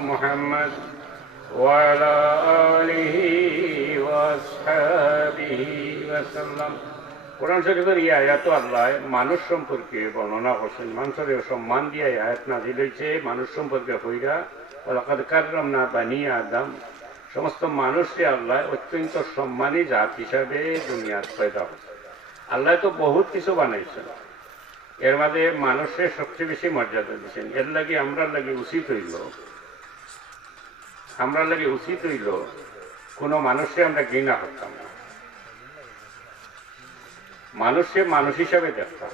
محمد وعلى آله وأصحابه وسلم। কোরআন শরীফের এই আয়াত আল্লাহ মানুষ সম্পর্কে বর্ণনা করছেন, মানুষের সম্মান দিয়ে আয়াত নাযিল হয়েছে মানুষ সম্পর্কে কইরা ওয়ালাকাদ কাররামনা বানি আদম, সমস্ত মানুষকে আল্লাহ অত্যন্ত সম্মানী জাত হিসাবে দুনিয়ার পয়দা করছে। আল্লাহ তো বহুত কিছু বানাইছেন, এর মাঝে মানুষের সবচেয়ে বেশি মর্যাদা দিচ্ছেন। এর লাগে আমরা লাগে উচিত হইল কোনো মানুষকে আমরা ঘৃণা করতাম না, মানুষকে মানুষ হিসাবে দেখতাম।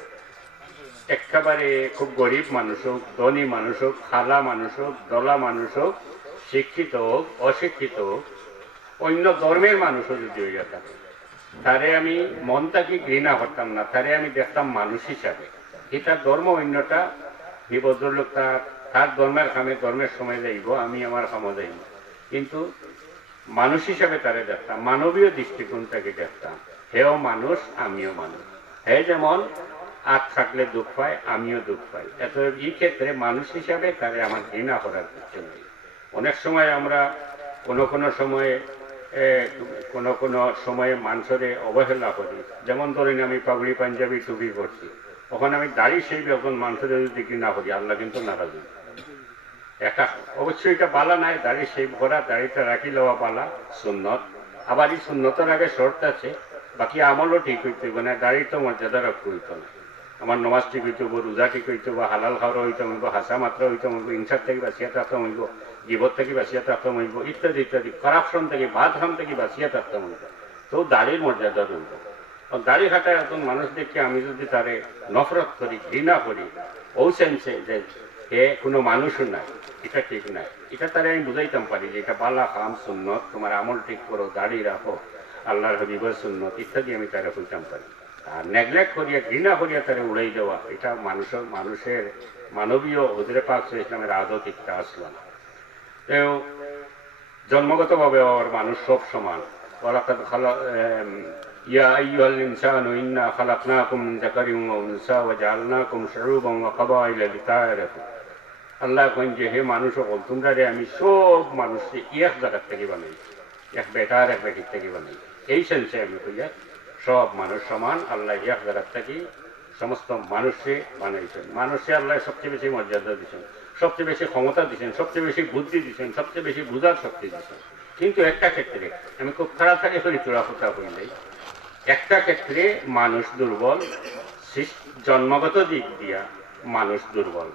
একেবারে খুব গরিব মানুষ হোক, ধনী মানুষ হোক, খালা মানুষ হোক, দলা মানুষ হোক, শিক্ষিত হোক, অশিক্ষিত হোক, অন্য ধর্মের মানুষও যদি হইয়া থাকে, তারে আমি মনটাকে ঘৃণা করতাম না, তারে আমি দেখতাম মানুষ হিসাবে। এটা ধর্ম অন্যটা এই ভদ্রলোক তার ধর্মের কামে ধর্মের সময় যাইব, আমি আমার কামে যাইব, কিন্তু মানুষ হিসাবে তারে দেখতাম, মানবীয় দৃষ্টিকোণটাকে দেখতাম। হেও মানুষ, আমিও মানুষ। হে যেমন আজ থাকলে দুঃখ পায়, আমিও দুঃখ পাই। এত এই ক্ষেত্রে মানুষ হিসাবে তারে আমার ঘৃণা করার কিছু নেই। অনেক সময় আমরা কোনো সময়ে মানুষের অবহেলা করি। যেমন ধরেন আমি পাগড়ি পাঞ্জাবি টুপি করছি, ওখানে আমি দাড়ি সেই যখন মানুষের যদি ঘৃণা করি, আল্লাহ কিন্তু নারাজ হই। একটা অবশ্যই এটা বালা নাই, দাড়ি সেই করা, দাড়িটা রাখি লওয়া বালা সুন্নত। আবার এই সুন্নতের আগে শর্ত আছে, বাকি আমলও ঠিক হইতে হইব না, দাড়ি তো মর্যাদা রাখতে হইতো না। আমার নমাজ ঠিক হইতে হইব, রোজা ঠিক হইতে হইব, হালাল খাওয়া হইতে হইব, হাসা মাত্রা হইতে হইব, হিংসার থেকে বাঁচিয়া থাকতে হইব, জীবত থেকে বাঁচিয়া থাকতে হইব, ইত্যাদি ইত্যাদি। করাপশন থেকে, বাদ হাম থেকে বাঁচিয়া থাকতে হইব। তো দাড়ির মর্যাদা রইব। দাড়ি হাঁটায় এখন মানুষ দেখে আমি যদি তারে নফরত করি, ঘৃণা করি, ও সেন্সে যে এ কোনো মানুষও নাই, এটা ঠিক নাই। এটা তারে আমি বুঝাইতাম পারি যে এটা বালা কাম সুন্নত, তোমার আমল ঠিক করো, দাড়ি রাখো, আল্লাহর হাবিবের সুন্নত ইত্যাদি আমি তারা কইতাম পারি। আর নেগলেক্ট করিয়া, ঘৃণা করিয়া তারা উড়াই দেওয়া, এটা মানুষের মানবীয় হুজুরে পাক ইসলামের আদত একটা আসলো না। তেও জন্মগতভাবে আর মানুষ সব সমান। ইয়া আইয়ুহাল ইনসানু ইন্না খালাকনাকুম মিন যাকারিন ওয়া উনসা ওয়া জাআলনাকুম শুউবান ওয়া ক্বাবাইলা লিতাআরাফু। আল্লাহ কইন যে হে মানুষ সকল, তোমরা রে আমি সব মানুষকে এক জায়গার থেকে বানাইছি, এক বেটার এক বেটির থেকে বানাইছি। এই সেন্সে আমি কইয়া সব মানুষ সমান, আল্লাহ এক জায়গার থেকে সমস্ত মানুষকে বানাইছেন। মানুষকে আল্লাহ সবচেয়ে বেশি মর্যাদা দিচ্ছেন, সবচেয়ে বেশি ক্ষমতা দিচ্ছেন, সবচেয়ে বেশি বুদ্ধি দিচ্ছেন, সবচেয়ে বেশি বুঝার শক্তি দিচ্ছেন। কিন্তু একটা ক্ষেত্রে আমি খুব খারাপ থাকে করি চূড়া কথা বললেই, একটা ক্ষেত্রে মানুষ দুর্বল, জন্মগত দিক দিয়া মানুষ দুর্বল।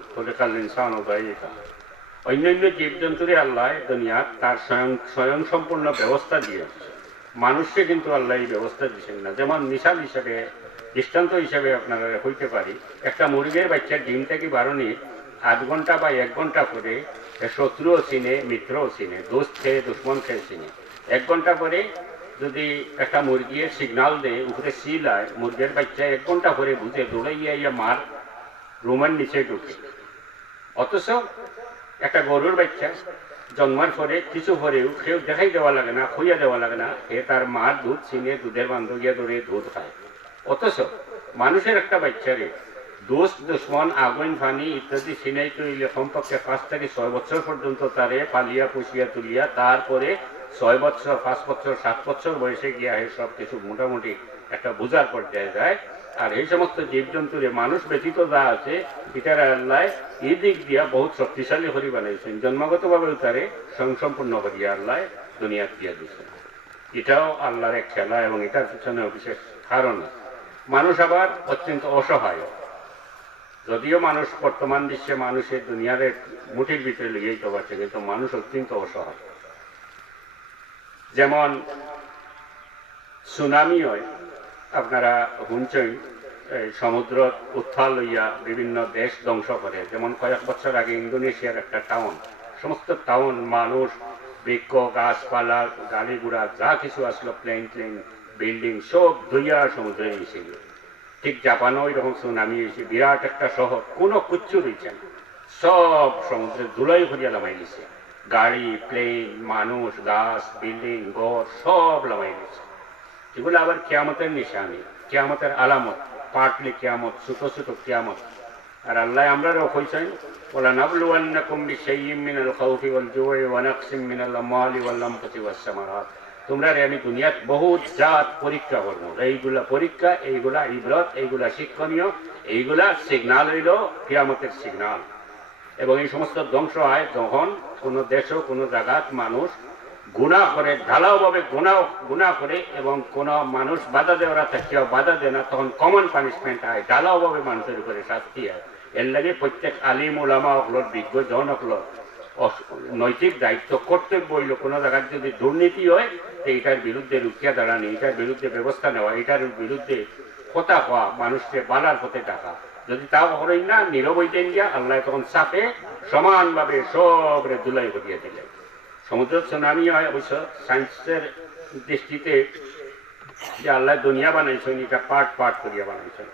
অন্যান্য জীবজন্তুরে আল্লাহ দুনিয়ার তার স্বয়ং সম্পূর্ণ ব্যবস্থা দিয়েছে, মানুষকে কিন্তু আল্লাহ এই ব্যবস্থা দিচ্ছেন না। যেমন মিশাল হিসাবে, দৃষ্টান্ত হিসাবে আপনারা হইতে পারি, একটা মুরগির বাচ্চা ডিম থেকে বারণে 8 ঘন্টা বা 1 ঘন্টা পরে শত্রুও চিনে, মিত্রও চিনে, দোস্ত খেয়ে দুশ্মন খেয়ে চিনে। 1 ঘন্টা পরে যদি একটা মুরগির সিগনাল দেয়, উপরে সিলায়, মুরগির বাচ্চা 1 ঘন্টা পরে বুঝে দৌড়াইয়া মার রুমের নিচে ঢুকে। অথচ একটা গরুর বাচ্চা জন্মার পরে কিছু পরেও কেউ দেখাই দেওয়া লাগে না, খুইয়া দেওয়া লাগে না, এ তার মার দুধ চিনে দুধের বান্ধবিয়া ধরে দুধ খায়। অথচ মানুষের একটা বাচ্চারে দোস্ত দুশ্মন আগুন পানি ইত্যাদি চিনাই তৈরি কমপক্ষে 5 থেকে 6 বছর পর্যন্ত তারে পালিয়া পুষিয়া তুলিয়া, তারপরে 6 বছর 5 বছর 7 বছর বয়সে গিয়া সব কিছু মোটামুটি একটা বোঝার পর্যায়ে যায়। আর এই সমস্ত জীবজন্তুরে মানুষ ব্যতীত যা আছে, এটার আল্লাহ এই দিক দিয়া বহুত শক্তিশালী করে বানাইছেন, জন্মগতভাবে তারে স্বয়ংসম্পূর্ণ করিয়া আল্লাহ দুনিয়া দিয়া দিচ্ছেন। এটাও আল্লাহর এক খেলা এবং এটার পিছনে বিশেষ কারণ। মানুষ আবার অত্যন্ত অসহায়, যদিও মানুষ বর্তমান বিশ্বে মানুষের দুনিয়ার মুঠির ভিতরে লেগেই তো পারছে, কিন্তু মানুষ অত্যন্ত অসহায়। যেমন সুনামি হয়, আপনারা শুনছেন, সমুদ্র উত্থাল হইয়া বিভিন্ন দেশ ধ্বংস করে। যেমন কয়েক বছর আগে ইন্দোনেশিয়ার একটা টাউন, সমস্ত টাউন মানুষ, বৃক্ষ, গাছপালা, গাড়ি ঘোড়া যা কিছু আসলো, প্লেন বিল্ডিং সব ধুইয়া সমুদ্রে এসেছিল। ঠিক জাপানও এরকম সুনামি এসে বিরাট একটা শহর, কোনো কিচ্ছু রয়েছে না, সব সমুদ্রে ধুলাই ভরিয়া লামাই গেছে। গাড়ি, প্লেন, মানুষ, গাছ, বিল্ডিং, ঘর সব লামাই গেছে। এগুলো আবার কিয়ামতের নিশানি, কিয়ামতের আলামত, পাটলি কিয়ামত, ছোট ছোট কিয়ামত। আর আল্লাহ আমরা কইছেন ওয়ালানাবলুওয়ান্নাকুম বিশাইইম মিনাল খাউফি ওয়াল জুই ওয়া নাকসিম মিনাল আমওয়ালি ওয়াল আনফুসি ওয়াস সামারাত। তোমরা আমি দুনিয়াত বহুত জাত পরীক্ষা করবো, এইগুলা পরীক্ষা, এইগুলা ইবরত, এইগুলা শিক্ষণীয়, এইগুলা সিগনাল হইল কিয়ামতের সিগনাল। এবং এই সমস্ত ধ্বংস হয় যখন কোনো দেশও কোনো জায়গাত মানুষ গুনাহ করে, ঢালাওভাবে গুনাহ করে, এবং কোনো মানুষ বাধা দেওয়ারা থাকলেও বাধা দেয় না, তখন কমন পানিশমেন্ট হয়, ঢালাওভাবে মানুষের উপরে শাস্তি হয়। এর লাগে প্রত্যেক আলিম ওলামা অকলর, বিজ্ঞ জন অকলর নৈতিক দায়িত্ব, কর্তব্য হইল কোনো জায়গায় যদি দুর্নীতি হয় এইটার বিরুদ্ধে রুখিয়া দাঁড়ানো, এটার বিরুদ্ধে ব্যবস্থা নেওয়া, এটার বিরুদ্ধে কথা হওয়া, মানুষকে বালার পথে ডাকা। যদি তাও করেন না, নীরব হইতেন গিয়া আল্লাহ তখন চাপে সমানভাবে সবরে ধুলাই করিয়ে দিলেন। সমুদ্র সুনামি হয় অবশ্য সায়েন্সের দৃষ্টিতে, যে আল্লাহ দুনিয়া বানাইছেন এটা পার্ট পার্ট করিয়া বানাইছেন,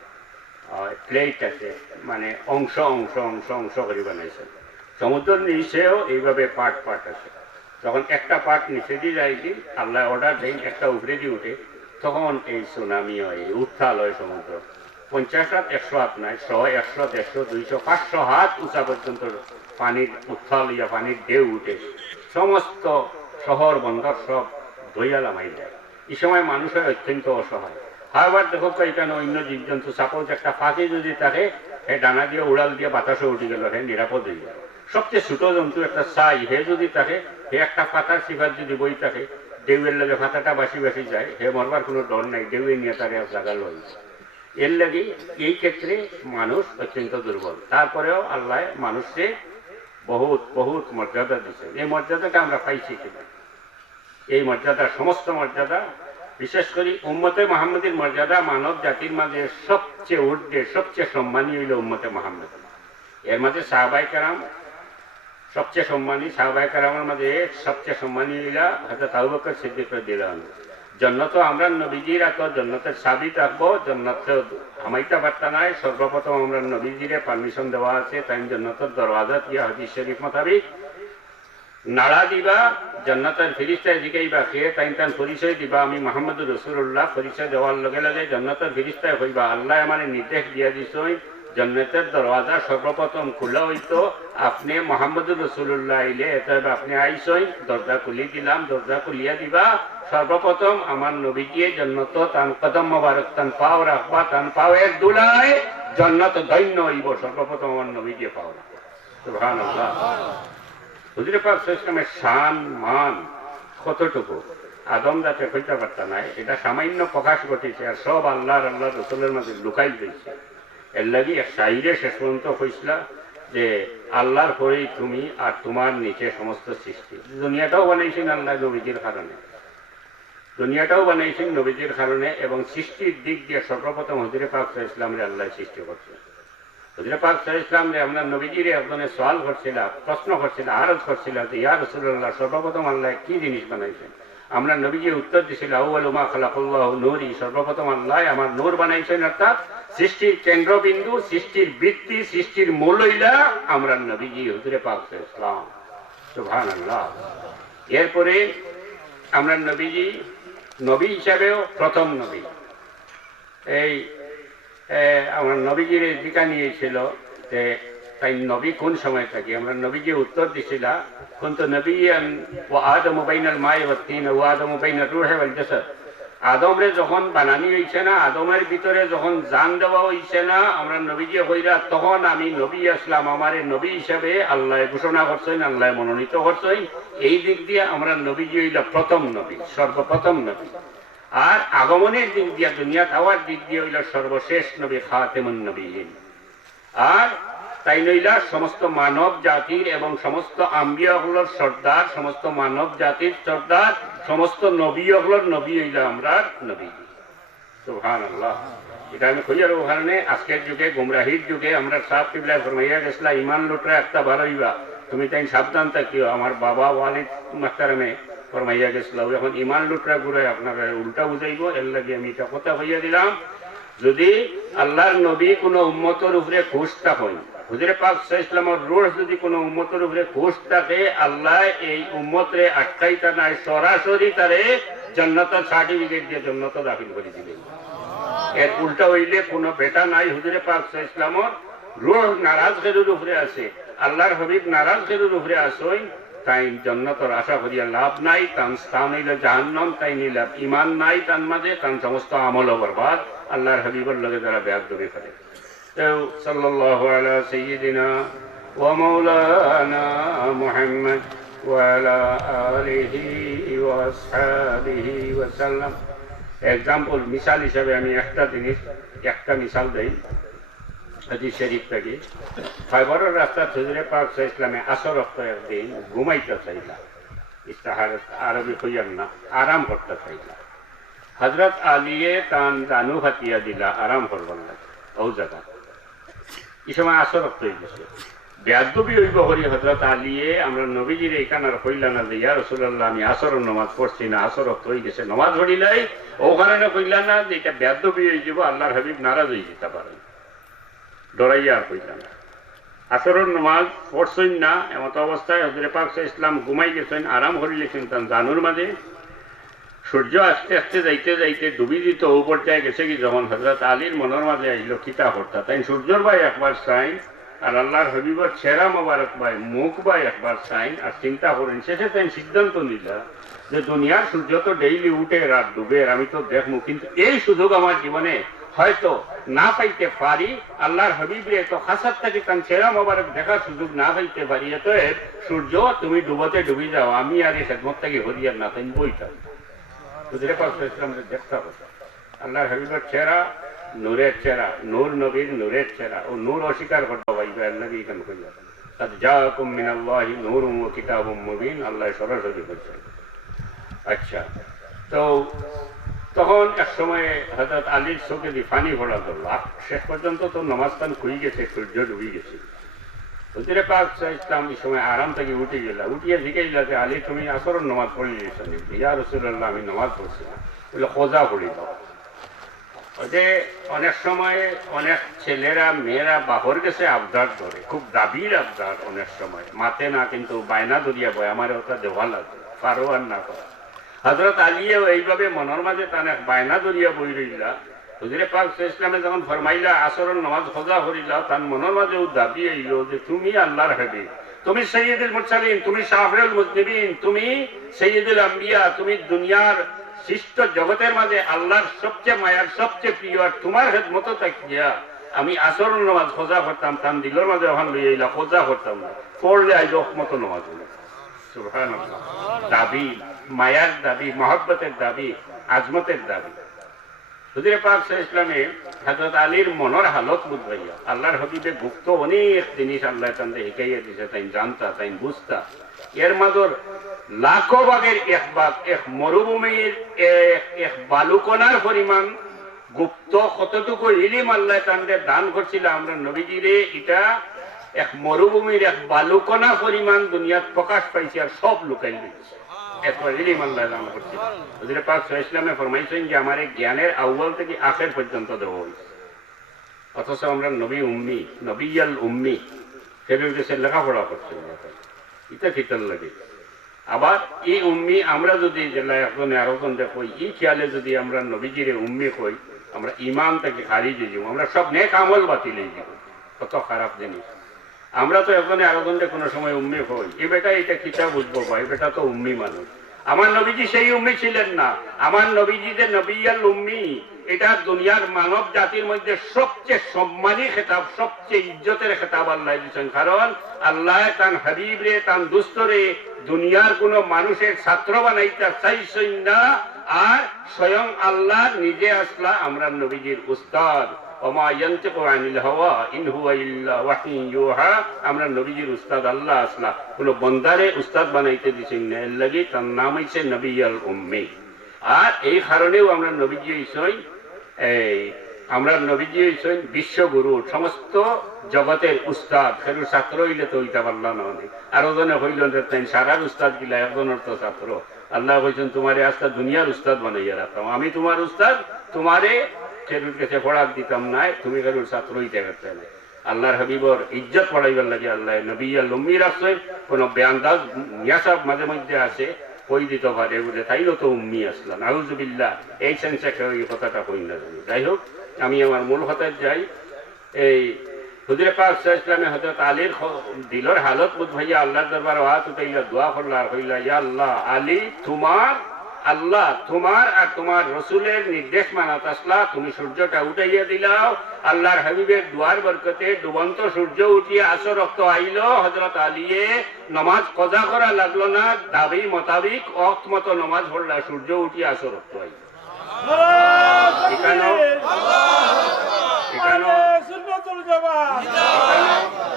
প্লেট আছে মানে অংশ অংশ অংশ অংশ করে বানাইছেন। সমুদ্র নিচেও এইভাবে পার্ট পার্ট আছে। যখন একটা পার্ট নিচে দিয়ে যায় কি আল্লাহ অর্ডার দেন একটা উপরে দিয়ে উঠে, তখন এই সুনামি হয়, উত্থাল হয় সমুদ্র। 50 হাত 100 হাত নয়, 100, 100, 150, 200, 500 হাত উঁচা পর্যন্ত পানির উত্থাল ইয়া পানির ঢেউ উঠে সমস্ত শহর বন্দর সব ধইয়া নামাই যায়। এই সময় মানুষের অত্যন্ত অসহায়। আবার দেখো এখানে অন্য জীবজন্তু, সাপোজ একটা পাখি যদি থাকে, হে ডানা দিয়ে উড়াল দিয়ে বাতাসে উঠে গেল, হে নিরাপদ হয়ে গেল। সবচেয়ে ছোট জন্তু একটা ছাই, হে যদি থাকে, হে একটা পাতার সিফার যদি বই থাকে, ঢেউয়ের লাগে পাতাটা বাসি বাসি যায়, হে মরবার কোনো ডর নাই, ঢেউয়ে নিয়ে তার জায়গা লই। এর লাগে এই ক্ষেত্রে মানুষ অত্যন্ত দুর্বল। তারপরেও আল্লাহ মানুষকে বহুত বহুত মর্যাদা দিচ্ছেন। এই মর্যাদাটা আমরা পাইছি কিনা? এই মর্যাদা, সমস্ত মর্যাদা, বিশেষ করে উম্মতে মুহাম্মদের মর্যাদা মানব জাতির মাঝে সবচেয়ে ঊর্ধ্বে, সবচেয়ে সম্মানী হইল উম্মতে মুহাম্মদ। এর মাঝে সাহাবায়ে কেরাম সবচেয়ে সম্মানী, সাহাবায়ে কেরামের মাঝে সবচেয়ে সম্মানী হইল হযরত আবু বকর সিদ্দিক রাদিয়াল্লাহু আনহু। জন্নত আমরা নবীজিরা তো জন্নতের চাবি থাকবো, জন্নত হামাইতে পারতা নাই। সর্বপ্রথম আমরা নবীজিরে পারমিশন দেওয়া আছে, তাই জন্নতের দরওয়াজা দিয়া হাদিস শরীফ মোতাবিক নাড়া দিবা, জন্নতের ফিরিস্তায় জিগাইবা খেয়ে তাই তান পরিচয় দিবা আমি মুহাম্মদুর রাসূলুল্লাহ। পরিচয় দেওয়ার লগে লগে জন্নতের ফিরিস্তায় হইবা আল্লাহ আমার নির্দেশ দিয়া দিছই জন্নতের দরওয়াজা সর্বপ্রথম খোলা হইতো আপনি মুহাম্মদুর রাসূলুল্লাহ আইলে, এতএব আপনি আইসই, দরজা খুলি দিলাম, দরজা খুলিয়া দিবা। সর্বপ্রথম আমার নবীকে জন্নত তান কদম মোবারক তান পাও রাখবা, তান পাওয়ের দুলায় জন্নত ধন্য হইব। সর্বপ্রথম আমার নবীকে পাও রাখবা। সুবহানাল্লাহ। হুজুর পাক সাল্লাল্লাহু আলাইহি ওয়াসাল্লামের শান মান কতটুকু আদম যাতে কইতে পারতা নাই, এটা সামান্য প্রকাশ ঘটেছে, আর সব আল্লাহর রাসূলের মাঝে লুকাই দিয়েছে। এর লাগি এক শাইরে শেষ পর্যন্ত কইছিলা যে আল্লাহর পরেই তুমি, আর তোমার নিচে সমস্ত সৃষ্টি। দুনিয়াটাও বানাইছেন আল্লাহ নবীজির কারণে, দুনিয়াটাও বানাইছেন নবীজির কারণে, এবং সৃষ্টির দিক দিয়ে সর্বপ্রথম হুজুর পাক সাল্লাল্লাহু আলাইহি ওয়াসাল্লামের আল্লাহ সৃষ্টি করছে। হুজুর পাক সাল্লাল্লাহু আলাইহি ওয়াসাল্লাম আমরা নবীজিরে একজনে সওয়াল করছিল, প্রশ্ন করছিল, আরজ করছিল যে ইয়া রাসূলুল্লাহ সর্বপ্রথম আল্লাহ কি জিনিস বানাইছেন? আমরা নবীজি উত্তর দিছিল আউয়ালু মা খালাকাল্লাহু নূরি, সর্বপ্রথম আল্লাহ আমার নূর বানাইছেন, অর্থাৎ সৃষ্টির কেন্দ্রবিন্দু, সৃষ্টির ভিত্তি, সৃষ্টির মূল হইলা আমরা নবীজি হুজুর পাক সাল্লাল্লাহু আলাইহি ওয়াসাল্লাম। সুবহানাল্লাহ। এরপরে আমরা নবীজি নবী হিসাবেও প্রথম নবী। এই আমরা নবীজির জিজ্ঞা নিয়েছিল যে তাই নবী কোন সময় থাকি, আমরা নবীজি উত্তর দিছিল কুনতু নবিয়্যান ওয়া আদমু বাইনাল মাই ওয়াত তিন ওয়া আদমু বাইনার রূহি ওয়াল জাসাদ। আদমরে যখন বানানি হইছে না, আদমের ভিতরে যখন জান দেওয়া হইছে না, আমরা নবীজি হইরা তখন আমি নবী আসলাম, আমারে নবী হিসাবে আল্লাহ ঘোষণা করছেন, আল্লাহ মনোনীত করছেন। এই দিক দিয়ে আমরা নবীজি হইলা প্রথম নবী, সর্বপ্রথম নবী। আর আগমনের দিক দিয়ে, দুনিয়া আওয়ার দিক দিয়ে হইল সর্বশেষ নবী, খাতেমুন নবীয়িন। আর তাই নইলা সমস্ত মানব জাতির এবং সমস্ত আম্বিয়া হলোর সর্দার, সমস্ত মানব জাতির সর্দার, সমস্ত নবী হলোর নবী হইলা আমরা নবী। সুবহানাল্লাহ। এটা আমি কইয়ার কারণে আজকের যুগে, গুমরাহির যুগে আমরা সাহেব কিবলা ফরমাইয়া গেছিলা ইমান লুটরা একটা ভালো হইবা, তুমি তাই সাবধান থাকিও। আমার বাবা ওয়ালিদ মাস্টারমে ফরমাইয়া গেছিল, এখন ইমান লুটরা ঘুরে আপনারা উল্টা বুঝাইব। এর লাগে আমি এটা কথা কইয়া দিলাম, যদি আল্লাহর নবী কোনো উম্মতের উপরে খুশ থাকেন, হুজুর পাক সাল্লাল্লাহু আলাইহি ওয়াসাল্লামের রূহ যদি কোনো উম্মতের উপরে খুশ থাকে, আল্লাহ এই উম্মতরে আটকাইতা নাই, সরাসরি তারে জান্নাতের সার্টিফিকেট দিয়ে জান্নাতে দাখিল করে দিবেন। এর উল্টা হইলে কোনো বেটা নাই। হুজুর পাক সাল্লাল্লাহু আলাইহি ওয়াসাল্লামের রূহ নারাজগির উপরে আছে, আল্লাহর হাবিব নারাজ গরুর উপরে আসই তাই জন্নতর আশা করিয়া লাভ নাই, তান স্থান হইল জাহান্নাম, তাই নিলাভ ইমান নাই তার মাঝে, তান সমস্ত আমল বরবাদ আল্লাহর হাবিবর লগে যারা বেয়াদবি করে। তো সাল্লাল্লাহু আলা সাইয়্যিদিনা ওয়া মাওলানা মুহাম্মদ ওয়া আলা আলিহি ওয়া আসহাবিহি ওয়া সাল্লাম। এক্সাম্পল মিসাল হিসাবে আমি একটা মিসাল দেই হাদিস শরীফ থেকে। খয়বরের রাস্তা হুজুরে পাক সাল্লাল্লাহু আলাইহি ওয়াসাল্লামে আসর ওয়াক্ত একদিন ঘুমাইতে চাইলা, ইস্তাহার আরবি কইয়ান না, আরাম করতে চাইলা। হযরত আলীয়ে তান জানু ফাতিয়া দিলা আরাম করবার লাগে ও জায়গা। এই সময় আসর ওয়াক্ত হয়ে গেছে, বেয়াদবি হইব করি হযরত আলীয়ে আমরা নবীজির এইখানে আর কইলা না যে ইয়া রাসূলুল্লাহ আমি আসরের নামাজ পড়ছি না, আসর ওয়াক্ত হয়ে গেছে, নামাজ পড়িলাই ও কারণে কইলা না যে এটা বেয়াদবি হয়ে যাব, আল্লাহর হাবিব নারাজ হয়ে যেতে পারেন, ডরাইয়া আর কইলা না। আসরের নামাজ পড়ছেন না, এমত অবস্থায় হযরত পাক সাল্লাল্লাহু আলাইহি ওয়াসাল্লাম ঘুমাই গেছেন, আরাম করে লেছেন তার জানুর মাঝে। সূর্য আস্তে আস্তে যাইতে যাইতে ডুবি দিত ও পর্যায়ে গেছে কি যখন হযরত আলীর মনের মাঝে আইল কিতা করতা, তাই সূর্যর ভাই একবার চাইন আর আল্লাহর হাবিবর চেহারা মোবারক ভাই মুখ ভাই একবার চাইন আর চিন্তা করেন। শেষে তাই সিদ্ধান্ত নিলা যে দুনিয়ার সূর্য তো ডেইলি উঠে রাত ডুবে, আমি তো দেখবো, কিন্তু এই সুযোগ আমার জীবনে হয়তো না পাইতে পারি, আল্লাহর হাবিবরে তো খাসাত থেকে তার চেহারা মোবারক দেখার সুযোগ না পাইতে পারি, এতএব সূর্য তুমি ডুবোতে ডুবি যাও, আমি আর এই খেদমত থেকে হরিয়ার না তাই বইতাম। হুজুরে পাক সাল্লাল্লাহু আলাইহি ওয়াসাল্লাম দেখতে হবে আল্লাহর হাবিবের চেহারা নূরের চেহারা, নূর নবীর নূরের চেহারা, ও নূর অস্বীকার করতে পারবে নবী কেন কইলা তাদ জাআকুম মিনাল্লাহি নূরুম ওয়া কিতাবুম মুবিন, আল্লাহ সরাসরি বলছেন। আচ্ছা, তো তখন এক সময় হযরত আলীর চোখে দিয়ে পানি পড়া ধরল, শেষ পর্যন্ত তো নামাজটান খুই গেছে, সূর্য ডুবি গেছে। হুজুরে পাক সাল্লাল্লাহু আলাইহি ওয়াসাল্লাম এই সময় আরাম থেকে উঠে গেলা, উঠিয়ে জিজ্ঞাসা যে আলী তুমি আসরের নামাজ পড়ে গেছো? ইয়া রাসূলুল্লাহ আমি নামাজ পড়ছি না। বলে খোঁজা পড়ি দাও। যে অনেক সময় অনেক ছেলেরা মেয়েরা বাহর গেছে আবদার ধরে, খুব দাবির আবদার, অনেক সময় মাতে না কিন্তু বায়না ধরিয়া বয় আমার ওটা দেওয়া লাগবে, পারো আর না করা। হযরত আলীও এইভাবে মনের মাঝে তার বায়না ধরিয়া বই রইলা। হুজুরে পাক সাল্লাল্লাহু আলাইহি ওয়াসাল্লাম যখন ফরমাইলা আসরের নামাজ খোঁজা করিলা, তার মনের মাঝেও দাবি আইলো যে তুমি আল্লাহর হাবিব, তুমি সাইয়্যিদুল মুরসালিন, তুমি শাফিউল মুজনিবিন, তুমি সাইয়্যিদুল আম্বিয়া, তুমি দুনিয়ার সৃষ্ট জগতের মাঝে আল্লাহর সবচেয়ে মায়ার সবচেয়ে প্রিয়, আর তোমার খেদমত থাকিয়া আমি আসরের নামাজ খোঁজা করতাম, তার দিলের মাঝে ওখান লই আইলা খোঁজা করতাম না, পড়লে আইজ মতো নামাজ হলো। সুবহানাল্লাহ, দাবি, মায়ার দাবি, মহব্বতের দাবি, আজমতের দাবি। হুজুরে পাক সাল্লাল্লাহু আলাইহি ওয়াসাল্লামে হযরত আলীর মনের হালত বুঝাইয়া আল্লাহর হাবিবে গুপ্ত অনেক জিনিস আল্লাহ তাদের শিখাইয়া দিছে, তাই জানতা, তাই বুঝতা। এর মাঝর লাখো ভাগের এক ভাগ, এক মরুভূমির এক বালুকণার পরিমাণ গুপ্ত কতটুকু ইলিম আল্লাহ তাদের দান করছিল আমরা নবীজিরে, এটা এক মরুভূমির এক বালুকণা পরিমাণ দুনিয়াত প্রকাশ পাইছে আর সব লুকাই দিচ্ছে, এত ইলিম আল্লাহ দান করছিল। হুজুরে পাক সাল্লাল্লাহু আলাইহি ওয়াসাল্লাম ফরমাইছেন যে আমার এই জ্ঞানের আউয়াল থেকে আখের পর্যন্ত দেওয়া হয়েছে, অথচ আমরা নবী উম্মি, নবিয়াল উম্মি, ফেরুর দেশে লেখাপড়া করছি, এটা ফিতর লাগে। আবার এই উম্মি আমরা যদি জেলায় একজনে আরেকজন কই, এই খেয়ালে যদি আমরা নবীজিরে উম্মি কই, আমরা ইমান থেকে হারিয়ে যাব, আমরা সব নেক আমল বাতিল হয়ে যাব, কত খারাপ জিনিস। আমরা তো একজনে আরেকজনকে কোনো সময় উম্মি কই, এই বেটা এটা কিতা বুঝবো ভাই, বেটা তো উম্মি মানুষ। আমার নবীজি সেই উম্মি ছিলেন না, আমার নবীজি যে নবিয়াল উম্মি, এটা দুনিয়ার মানব জাতির মধ্যে সবচেয়ে সম্মানী খেতাব, সবচেয়ে ইজ্জতের খেতাব আল্লাহ দিয়েছেন। কারণ আল্লাহ তান হাবিব রে, তান দুস্তরে দুনিয়ার কোন মানুষের ছাত্র বানাইতে চাইছেন না, আর স্বয়ং আল্লাহ নিজে আসলা আমরা নবীজির উস্তাদ। ওমা ইয়ানতিকু আনিল হাওয়া ইন হুয়া ইল্লা ওয়াহয়ুন ইউহা, আমরা নবীজির উস্তাদ আল্লাহ আসলা কোন বন্দারে উস্তাদ বানাইতে দিছেন না, এর লাগি তার নাম হইছে নবিয়াল উম্মি। আর এই কারণেও আমরা নবীজি হইছেন আমরা নবীজি হইছেন বিশ্বগুরু, সমস্ত জগতের উস্তাদ। ফেরু ছাত্র হইলে তো হইতে পারলাম না, আরো জনে হইল তাই সারার উস্তাদ গিলা একজনের তো ছাত্র। আল্লাহ বলছেন তোমারে আজকে দুনিয়ার উস্তাদ বানাইয়া রাখতাম, আমি তোমার উস্তাদ, তোমারে ফেরুর কাছে পড়ার দিতাম না, তুমি ফেরুর ছাত্র হইতে পারতে না। আল্লাহর হাবিবর ইজ্জত পড়াইবার লাগে আল্লাহ নবিয়াল উম্মি রাখছেন। কোন বেআন্দাজ মিয়াসাব মাঝে মধ্যে আছে কই দিতে পারে বলে, তাইও তো উম্মি আসলাম, নাউজুবিল্লাহ, এই সেন্সে এই কথাটা কই না। যাই হোক, আমি আমার মূল কথায় যাই। এই হুজুরে পাক সাল্লাল্লাহু আলাইহি ওয়াসাল্লামে হযরত আলীর দিলর হালত বুঝ ভাইয়া আল্লাহর দরবারে হাত উঠাইলা দোয়া করলা আর কইলা ইয়া আল্লাহ আলী তোমার আল্লাহ তোমার আর তোমার রসুলের নির্দেশ মানাত আসলা, তুমি সূর্যটা উঠাইয়া দিলাও, আল্লাহর হাবিবের দুয়ার বরকতে ডুবন্ত সূর্য উঠিয়ে আসর রক্ত আইল, হযরত আলীয়ে নামাজ কজা করা লাগলো না, দাবি মোতাবিক ওয়াক্ত মতো নামাজ পড়লা, সূর্য উঠিয়ে আসর রক্ত আইল।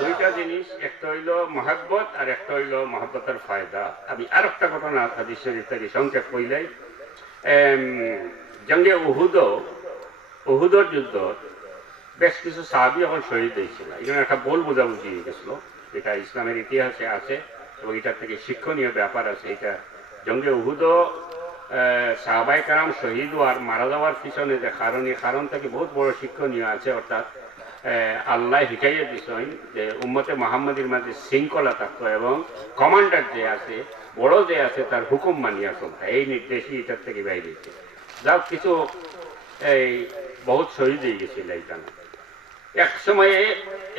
দুইটা জিনিস, একটা হইল মহাব্বত আর একটা হইল মহাব্বতের ফায়দা। আমি আর একটা ঘটনা হাদিস শরীফ থেকে সংক্ষেপ কইলাই। জঙ্গে উহুদর যুদ্ধ বেশ কিছু সাহাবী এখন শহীদ হয়েছিল, এখানে একটা ভুল বোঝাবুঝি হয়ে গেছিল, এটা ইসলামের ইতিহাসে আছে এবং এটার থেকে শিক্ষণীয় ব্যাপার আছে। এটা জঙ্গে উহুদ সাহাবায়ে কেরাম শহীদ হওয়ার মারা যাওয়ার পিছনে যে কারণ থেকে বহুত বড় শিক্ষণীয় আছে। অর্থাৎ আল্লাহ শিখাইয়া দিছেন যে উম্মতে মুহাম্মাদির মাঝে শৃঙ্খলা থাকতো এবং কমান্ডার যে আছে, বড় যে আছে, তার হুকুম মানিয়া চলতে, এই নির্দেশই এটার থেকে বাইরে হয়েছে। যা কিছু এই বহুত শহীদ হয়ে গেছিল এইখানে। এক সময়ে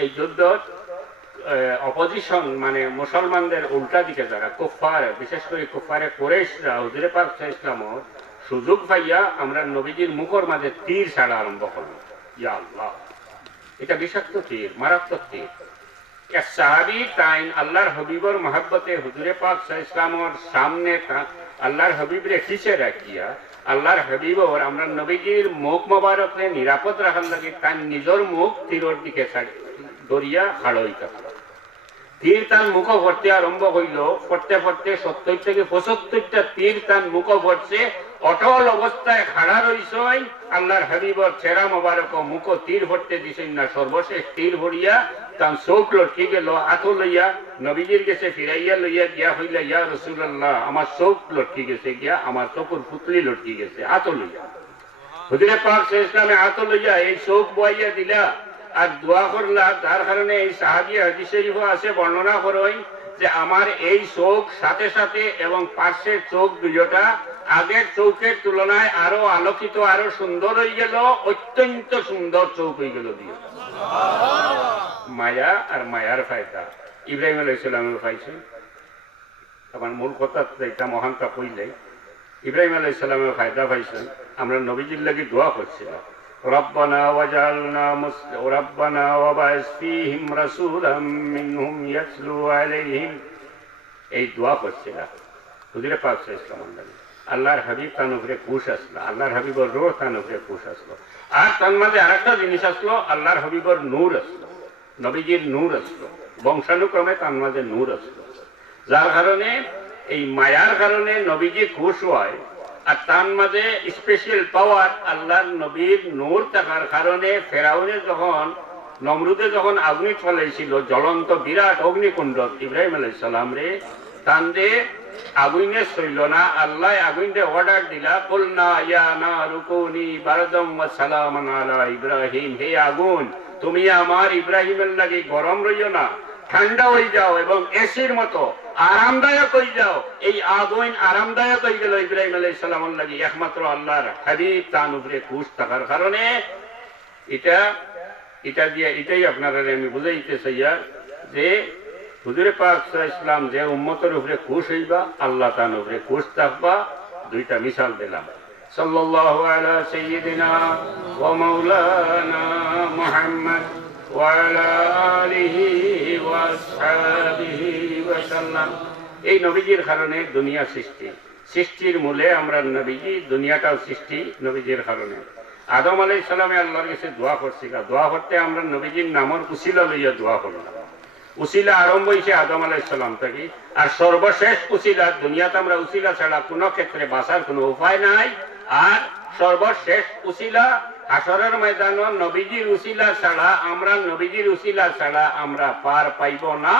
এই যুদ্ধ অপোজিশন মানে মুসলমানদের উল্টা দিকে যারা কুফার, বিশেষ করে কুফারে কুরাইশরা হুজুরে পাক সাল্লাল্লাহু আলাইহি ওয়াসাল্লাম সুযোগ পাইয়া আমরা নবীজির মুখের মাঝে তীর ছাড়া আরম্ভ করলাম। ইয়া আল্লাহ, এটা বিষাক্ত তীর, মারাত্মক তীর। এক সাহাবী তাই আল্লাহর হাবিবর মহব্বতে হুজুরে পাক সাল্লাল্লাহু আলাইহি ওয়াসাল্লামের সামনে আল্লাহর হাবিবরে খিচে রাখিয়া আল্লাহর হাবিবর আমরা নবীজির মুখ মোবারকরে নিরাপদ রাখার লাগে তার নিজের মুখ তীরের দিকে দরিয়া খাড় হইতে তীর তার মুখ ভরতে আরম্ভ হইল। পড়তে পড়তে 70 থেকে 75টা তীর তার মুখ ভরছে। অটল অবস্থায় খাড়া রইছে আল্লাহর হাবিবর চেহারা মোবারক মুখ তীর ভরতে দিছেন না। সর্বশেষ তীর ভরিয়া তার চোখ লটকি গেল, আতো লইয়া নবীজির গেছে ফিরাইয়া লইয়া গিয়া হইলা ইয়া রাসূলুল্লাহ, আমার চোখ লটকি গেছে, গিয়া আমার চোখের পুতলি লটকি গেছে, আতো লইয়া। হুজুরে পাক সাল্লাল্লাহু আলাইহি ওয়াসাল্লাম আতো লইয়া এই চোখ বইয়া দিলা আর দোয়া করলা। তার কারণে এই সাহাবী হাদিস শরীফ আছে বর্ণনা করেন যে আমার এই চোখ সাথে সাথে এবং পাশের চোখ দুইটা আগের চোখের তুলনায় আরো আলোকিত, আরো সুন্দর হয়ে গেল, অত্যন্ত সুন্দর চোখ হয়ে গেল। দিয়ে মায়া আর মায়ার ফায়দা ইব্রাহিম আলাইহিস সালামের পাইছেন। আমার মূল কথা এটা মহানটা কইলে ইব্রাহিম আলাইহিস সালামের ফায়দা পাইছেন। আমরা নবীজির লাগি দোয়া করছিলাম, রব্বানা ওয়াজআলনা রব্বানা ওয়াবা'স ফীহিম রাসূলাম মিনহুম ইয়াতলু আলাইহিম, এই দোয়া করছিলাম। হুজুরে পাক সাল্লাল্লাহু আলাইহি ওয়াসাল্লাম আল্লাহর হাবিব তার উপরে খুশ আসলো, আল্লাহর হাবিবর রূহ তার উপরে খুশ আসলো। আর তার মাঝে আরেকটা জিনিস আসলো, আল্লাহর হাবিবর নূর আসলো, নবীজির নূর আসলো, বংশানুক্রমে তার মাঝে নূর আসলো। যার কারণে এই মায়ার কারণে নবীজি খুশ হয়। আর তার মাঝে স্পেশাল পাওয়ার আল্লাহর নবীর নূর থাকার কারণে ফেরাউনে যখন নমরুদে যখন আগুন ফলাইছিল, জ্বলন্ত বিরাট অগ্নিকুণ্ড, ইব্রাহিম আলাইহিস সালাম রে তান্দে আগুনে সইল না। আল্লাহ আগুনে অর্ডার দিলা, কুলনা ইয়া নারু কুনি বারদাম ওয়া সালামান আলা ইব্রাহিম, হে আগুন তুমি আমার ইব্রাহিমের লাগি গরম রইও না, ঠান্ডা হয়ে যাও এবং এসির মতো আরামদায়ক হয়ে যাও। এই আগুন আরামদায়ক হয়ে গেল ইব্রাহিম আলাইহিস সালামের লাগি, একমাত্র আল্লাহর হাবিব তার উপরে খুশ থাকার কারণে। এটা দিয়ে এটাই আপনারা আমি বুঝাইতে চাইয়া যে হুজুরে পাক সাল্লাল্লাহু আলাইহি ওয়াসাল্লাম যে উম্মতের উপরে খুশ হইবা, আল্লাহ তার উপরে খুশ থাকবা। দুইটা মিসাল দিলাম। সাল্লাল্লাহু আলা সাইয়্যিদিনা ওয়া মাওলানা মুহাম্মদ ওয়া আলা আলিহি ওয়া আসহাবিহি ওয়া সাল্লাম। এই নবীজির কারণে দুনিয়া সৃষ্টি, সৃষ্টির মূলে আমরা নবীজি, দুনিয়াটাও সৃষ্টি নবীজির কারণে। আদম আলাইহিস সালামে আল্লাহর কাছে দোয়া করছিল, দোয়া করতে আমরা নবীজির নামের উসিলা লইয়া দোয়া করলাম। উসিলা আরম্ভ হয়েছে আদম আলাইহিস সালাম থেকে, আর সর্বশেষ উসিলা, দুনিয়াতে আমরা উসিলা ছাড়া কোনো ক্ষেত্রে বাঁচার কোনো উপায় নাই। আর সর্বশেষ উসিলা হাসরের ময়দান, নবীজির উসিলা ছাড়া আমরা, নবীজির উসিলা ছাড়া আমরা পার পাইব না।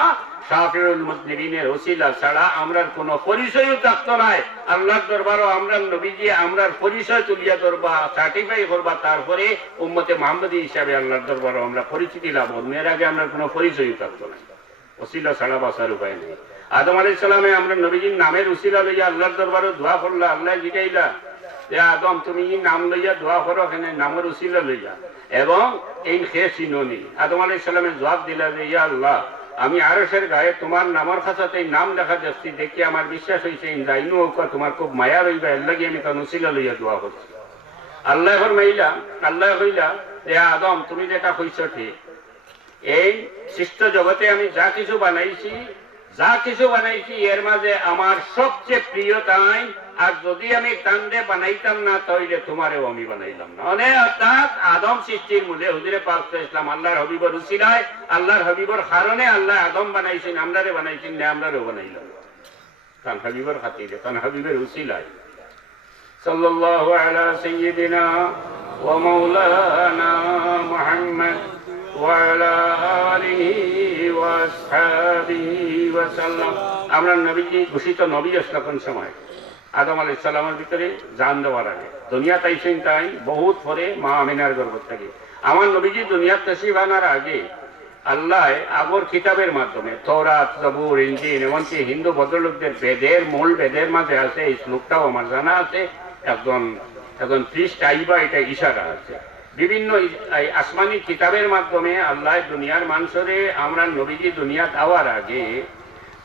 শাফিউল মুজনিবিনের উসিলা ছাড়া আমরার কোনো পরিচয়ও থাকতো নাই। আল্লাহর দরবারও আমরা নবীজি আমরার পরিচয় তুলিয়া ধরবা, সার্টিফাই করবা, তারপরে উম্মতে মুহাম্মদী হিসাবে আল্লাহর দরবারও আমরা পরিচিতি লাভ করব। এর আগে আমরা কোনো পরিচয়ও থাকতো না। উসিলা ছাড়া বাঁচার উপায় নেই। আদম আলাইহিস সালামে আমরা নবীজির নামের উসিলা লইয়া আল্লাহর দরবারও দোয়া করলা, আল্লাহ জিগাইলা যে আদম তুমি নাম লইয়া দোয়া করো, এখানে নামের উসিলা লইয়া, এবং এই খেয়ে চিননি। আদম আলাইহিস সালামের জবাব দিলা যে ইয়া আল্লাহ, আমি আরশের গায়ে তোমার নামের খাঁচাতে নাম দেখা যাচ্ছি, দেখি আমার বিশ্বাস হয়েছে ইন্দ্রাইনু তোমার খুব মায়া রইবা, এর লাগে আমি তার উসিলা লইয়া দোয়া করছি। আল্লাহ ফরমাইলা, আল্লাহ কইলা যে আদম তুমি যেটা কইছ ঠিক, এই সৃষ্ট জগতে আমি যা কিছু বানাইছি এর মাঝে আমার সবচেয়ে প্রিয় তাই, আর যদি আমি তান্ডে বানাইতাম না তাইলে তোমারেও আমি বানাইলাম না। মানে অর্থাৎ আদম সৃষ্টির মূলে হুজুরে পাক ইসলাম আল্লাহর হাবিবর উসিলায়, আল্লাহর হাবিবর কারণে আল্লাহ আদম বানাইছেন, আমরারে বানাইছেন না, আমরারেও বানাইলাম তান হাবিবর খাতিরে, তান হাবিবের উসিলায়। সাল্লাল্লাহু আলা সাইয়্যিদিনা ওয়া মাওলানা মুহাম্মদ ওয়া আলা আলিহি ওয়া আসহাবিহি ওয়া সাল্লাম। আমরা নবীজি ঘোষিত নবী আসলাম সময় আদম আলাইহিস সালামের ভিতরে জান দেওয়ার আগে দুনিয়া তাইছেন, তাই বহুত পরে মা আমিনার গর্ভ থেকে। আমার নবীজি দুনিয়া তশরিফ আনার আগে আল্লাহ আগর কিতাবের মাধ্যমে তওরাত, জবুর, ইনজিল, এমনকি হিন্দু ভদ্রলোকদের বেদের মূল বেদের মাঝে আছে, এই শ্লোকটাও আমার জানা আছে, একজন পৃষ্ঠ আইবা এটা ইশারা আছে। বিভিন্ন আসমানি কিতাবের মাধ্যমে আল্লাহ দুনিয়ার মানুষরে আমরা নবীজি দুনিয়া দেওয়ার আগে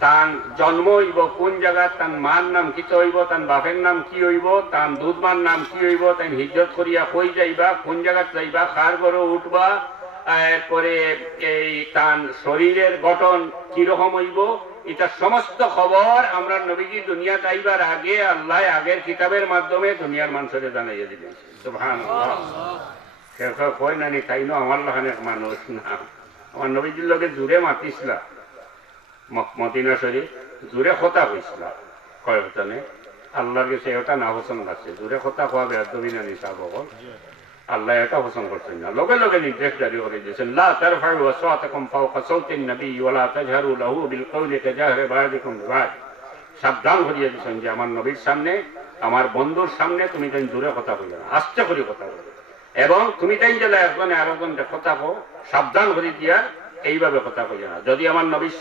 তান জন্ম হইব কোন জায়গা, তান মার নাম কি হইব, তান বাপের নাম কি হইব, তান দুধমার নাম কি হইব, তাই হিজরত করিয়া কই যাইবা, কোন জায়গা যাইবা, কার ঘরে উঠবা, এরপরে এই তান শরীরের গঠন কিরকম হইব, এটা সমস্ত খবর আমরা নবীজি দুনিয়া তাইবার আগে আল্লাহ আগের কিতাবের মাধ্যমে দুনিয়ার মানুষরে জানাইয়া দিলেন। সুবহানাল্লাহ। কয় নানি তাই না আমার লাহানের মানুষ না, আমার নবীজির লগে জুড়ে মাতিসলা মদিনা শরীফ, জুড়ে কথা কইসলা কয় হতানে আল্লাহর কাছে এটা না পছন্দ আছে, জুড়ে কথা কোয়া বেয়াদবি না নিশা বকল, আল্লাহ এটা পছন্দ করছেন না। লগে লগে নির্দেশ জারি করে দিয়েছেন, লা তারফাউ আসওয়াতাকুম ফাওকা সাওতিন নবী ওয়া লা তাজহারু লাহু বিল কওলি কাজাহরি বা'দিকুম বিবা'দ। সাবধান করিয়ে দিয়েছেন যে আমার নবীর সামনে, আমার বন্ধুর সামনে তুমি তাই জুড়ে কথা কইবে না, আস্তে করে কথা বলবে, এবং তুমি তাই জেলা একজনে আরেকজনকে কথা কো সাবধান করে দিয়া এইভাবে কথা কইবে না। যদি আমার নবীর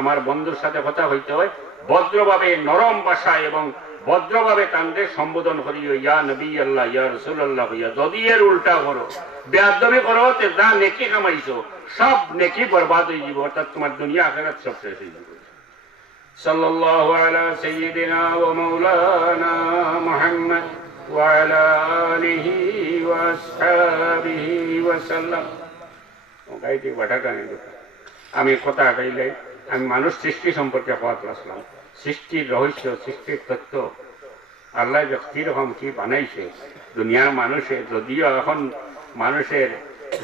আমার বন্ধুর সাথে কথা হইতে হয় ভদ্রভাবে, নরম ভাষায় এবং ভদ্রভাবে তাদের সম্বোধন করিও, ইয়া নবী আল্লাহ, ইয়া রাসূলুল্লাহ হইয়া। যদি এর উল্টা করো, বেয়াদবি করো, তে যা নেকি কামাইছো সব নেকি বরবাদ হয়ে যাব, অর্থাৎ তোমার দুনিয়া আখিরাত সব শেষ হয়ে যাবে। সাল্লাল্লাহু আলা সাইয়্যিদিনা ওয়া মাওলানা মুহাম্মদ ওয়া আলা আলিহি ওয়া আসহাবিহি ওয়া সাল্লাম। গাইতে বাটাটা নেই, আমি কথা গাইলে আমি মানুষ সৃষ্টি সম্পর্কে কথা আসলাম, সৃষ্টির রহস্য, সৃষ্টির তত্ত্ব, আল্লাহ কিরকম কি বানাইছে দুনিয়ার মানুষে। যদিও এখন মানুষের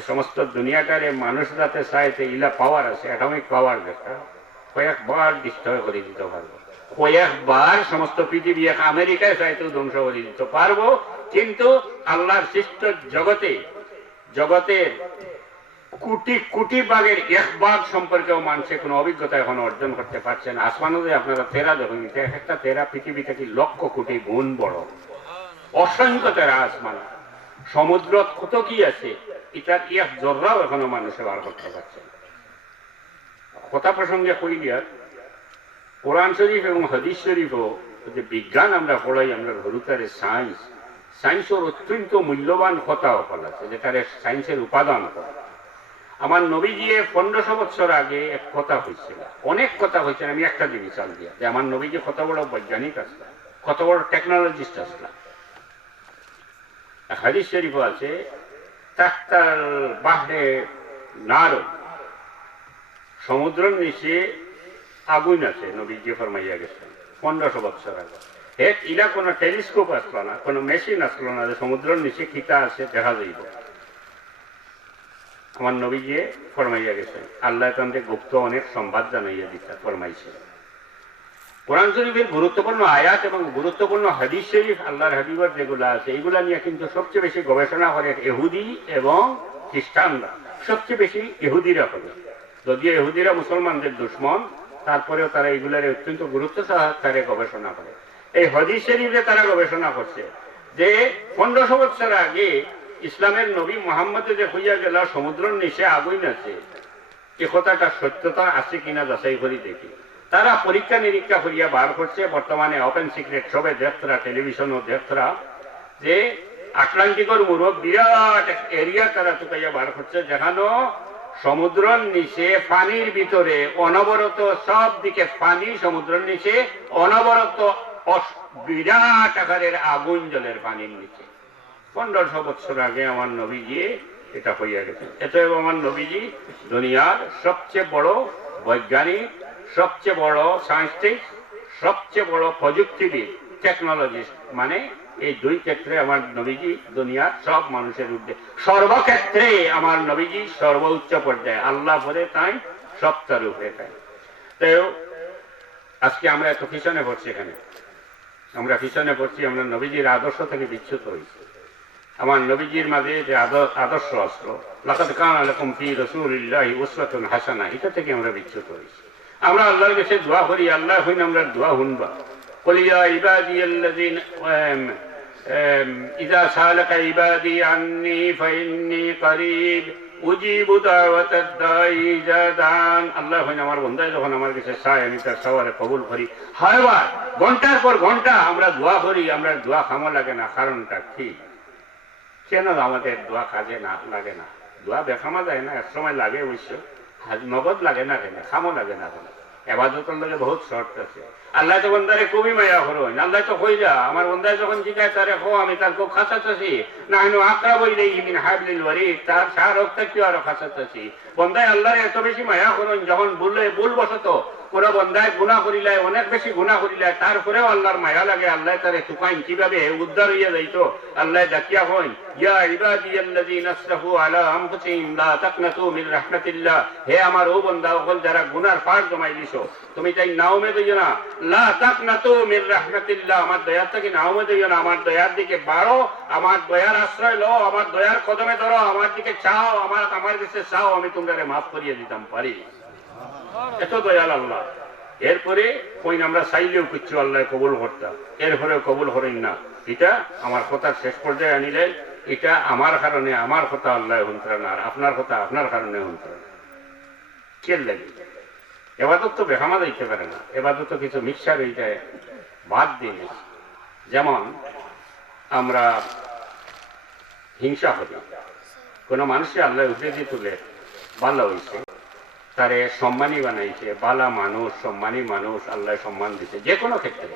সমস্ত দুনিয়াটারে মানুষ যাতে চাইতে ইলা পাওয়ার আছে, অ্যাটমিক পাওয়ার, যেটা কয়েকবার ডিস্ট্রয় করে দিতে পারবো, কয়েকবার সমস্ত পৃথিবী আমেরিকায় চাইতেও ধ্বংস করে দিতে পারবো, কিন্তু আল্লাহর সৃষ্ট জগতের কোটি কোটি ভাগের এক ভাগ সম্পর্কেও মানুষের কোনো অভিজ্ঞতা এখন অর্জন করতে পারছে না। আসমানে আপনারা তেরা যখন একটা তেরা পৃথিবী থেকে লক্ষ কোটি গুণ বড়, অসংখ্য তেরা আসমান, সমুদ্র কত কি আছে, এটার এক জর্রাও এখনো মানুষে বার করতে পারছে না। কথা প্রসঙ্গে কইলিয়া কোরআন শরীফ এবং হাদিস শরীফও যে বিজ্ঞান আমরা পড়াই, আমরা হরুতারে সায়েন্সের অত্যন্ত মূল্যবান কথা ফল আছে, যেটারে সায়েন্সের উপাদান করে। আমার নবীজি 1500 বছর আগে এক কথা হয়েছিল, অনেক কথা হয়েছে, আমি একটা জিনিস চাল দিয়া যে আমার নবীজি কত বড় বৈজ্ঞানিক আসলাম, কত বড় টেকনোলজিস্ট আসলাম। হাদিস শরীফ আছে, তাহতাল বাহরে নার, সমুদ্রের নিচে আগুন আছে, নবীজি ফরমাইয়া গেছেন 1500 বছর আগে। ইলা কোনো টেলিস্কোপ আসলো না, কোনো মেশিন আসলো না যে সমুদ্রের নিচে কিতা আছে দেখা যাইব। আমার নবীজি ফরমাইয়া গেছেন, আল্লাহ তাদের গুপ্ত অনেক সংবাদ জানাইয়া দিতে ফরমাইছে। কোরআন শরীফের গুরুত্বপূর্ণ আয়াত এবং গুরুত্বপূর্ণ হাদিস শরীফ আল্লাহর হাবিবের যেগুলো আছে, এইগুলা নিয়ে কিন্তু সবচেয়ে বেশি গবেষণা করে ইহুদি এবং খ্রিস্টানরা, সবচেয়ে বেশি ইহুদিরা করে। যদিও ইহুদিরা মুসলমানদের দুশ্মন, তারপরেও তারা এইগুলার অত্যন্ত গুরুত্ব সহকারে গবেষণা করে। এই হাদিস শরীফে তারা গবেষণা করছে যে 1500 বছর আগে ইসলামের নবী মুহাম্মদে যে হইয়া গেল সমুদ্রের নিচে আগুন আছে, এ কথাটা সত্যতা আছে কিনা যাচাই করি দেখি। তারা পরীক্ষা নিরীক্ষা করিয়া বার করছে, বর্তমানে ওপেন সিক্রেট সবে দেখতরা, টেলিভিশনও দেখতরা, যে আটলান্টিকের মুরব বিরাট এরিয়া তারা টুকাইয়া বার করছে, যেখানে সমুদ্রের নিচে পানির ভিতরে অনবরত সব দিকে পানি, সমুদ্রের নিচে অনবরত বিরাট আকারের আগুন জলের পানির নিচে। 1500 বছর আগে আমার নবীজি এটা হইয়া গেছে। এতএব আমার নবীজি দুনিয়ার সবচেয়ে বড় বৈজ্ঞানিক, সবচেয়ে বড় সায়েন্টিস্ট, সবচেয়ে বড় প্রযুক্তিবিদ, টেকনোলজিস্ট। মানে এই দুই ক্ষেত্রে আমার নবীজি দুনিয়ার সব মানুষের ঊর্ধ্বে, সর্বক্ষেত্রে আমার নবীজি সর্বোচ্চ পর্যায়ে, আল্লাহ বলে তাই সপ্তাহ রূপে তাই। তো আজকে আমরা এত পিছনে পড়ছি, এখানে আমরা পিছনে পড়ছি, আমরা নবীজির আদর্শ থেকে বিচ্যুত হয়েছি। আমার নবীজির মাঝে যে আদর্শ আসলো, লাকাদ কানা লাকুম ফি রাসূলিল্লাহি উসওয়াতুন হাসানাহ, এটা থেকে আমরা বিচ্যুত হয়েছি। আমরা আল্লাহর কাছে দোয়া করি, আল্লাহ হইন আমরা দোয়া শুনবা। قل يا عبادي الذين إذا سألك عبادي عني فإني قريب أجيب دعوة الداعي إذا دعان। আল্লাহ হইন আমার বান্দায় যখন আমার কাছে চায় আমি তার সওয়ালে কবুল করি। হয়বার ঘন্টার পর ঘন্টা আমরা দোয়া করি, আমরা দোয়া খামো লাগে না। কারণটা কি? কেন আমাদের দোয়া কাজে না লাগে না? দোয়া বেখামা যায় না, এক সময় লাগে অবশ্য, নগদ লাগে না কেন, খামো লাগে না কেন? এবাদতের লাগে বহুত শর্ত আছে। আল্লাহ তো বন্দারে খুবই মায়া করেন। আল্লাহ তো কইলা আমার বন্দায় যখন জিজ্ঞাসা তারে খো আমি তার খুব খাসাচ্ছি না, আমি আকরাবু ইলাইহি মিন হাবলিল ওয়ারিদ, তার সার রক্ত কি আরো খাসাচ্ছি। বন্দায় আল্লাহর এত বেশি মায়া করেন, যখন ভুল বসত পুরো বন্দায় গুণা করিলে, অনেক বেশি গুণা করিলে, তারপরেও আল্লাহর মায়া লাগে। আল্লাহ তারে তুকাইন কিভাবে উদ্ধার হইয়া যাইতো। আল্লাহ ডাকিয়া হইন, ইয়া ইবাদিয়াল্লাযীনা আসরাফু আলা আনফুসিহিম লা তাকনাতু মিন রাহমাতিল্লাহ, হে আমার ও বান্দা সকল যারা গুনার পার জমাই দিছো, তুমি তাই নাওমে দিও না। লা তাকনাতু মিন রাহমাতিল্লাহ, আমার দয়া থেকে নাওমে দিও না, আমার দয়ার দিকে বাড়ো, আমার দয়ার আশ্রয় লও, আমার দয়ার কদমে ধরো, আমার দিকে চাও, আমার কাছে চাও, আমি তোমাদের মাফ করিয়ে দিতাম পারি। এত দয়াল আল্লাহ। এরপরে কইন আমরা চাইলেও কিছু আল্লাহ কবুল করতাম, এরপরেও কবুল করেন না। এটা আমার কথার শেষ পর্যায়ে আনিলে, এটা আমার কারণে আমার কথা আল্লাহ হুন্তরা না, আর আপনার কথা আপনার কারণে হুন্তরা না। কে লাগে এবাদত তো বেহামা দিতে পারে না, এবাদত তো কিছু মিক্সার হয়ে যায়, বাদ দিন। যেমন আমরা হিংসা করি, কোনো মানুষকে আল্লাহ উঠে তুলে ভালো হয়েছে, তারে সম্মানী বানাইছে, বালা মানুষ, সম্মানী মানুষ, আল্লাহ সম্মান দিছে যে কোনো ক্ষেত্রে।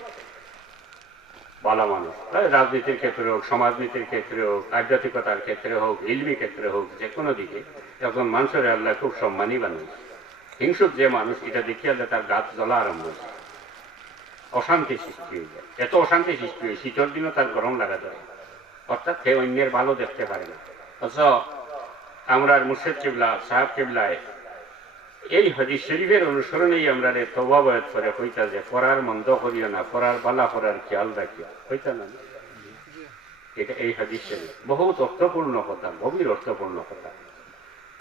বালা মানুষ রাজনীতির ক্ষেত্রে হোক, সমাজনীতির ক্ষেত্রে হোক, আধ্যাত্মিকতার ক্ষেত্রে হোক, ইলমি ক্ষেত্রে হোক, যে কোনো দিকে এখন মানুষের আল্লাহ খুব সম্মানী বানাইছে। হিংসুক যে মানুষ, এটা দেখিয়া তার গাছ জ্বলা আরম্ভ হয়েছে, অশান্তি সৃষ্টি হয়ে যায়। এত অশান্তি সৃষ্টি হয়, শীতের দিনও তার গরম লাগা যায়, অর্থাৎ সে অন্যের ভালো দেখতে পারে না। অথচ আমরা মুর্শিদ কিবলা সাহেব কিবলায় এই হাদিস শরীফের অনুসরণেই আমরা তওবা বয়াত করে কইতা যে পড়ার মন্দ করিও না, পড়ার বালা পড়ার খেয়াল রাখিও, কইতা না? এটা এই হাদিস শরীফ বহুত অর্থপূর্ণ কথা, গভীর অর্থপূর্ণ কথা।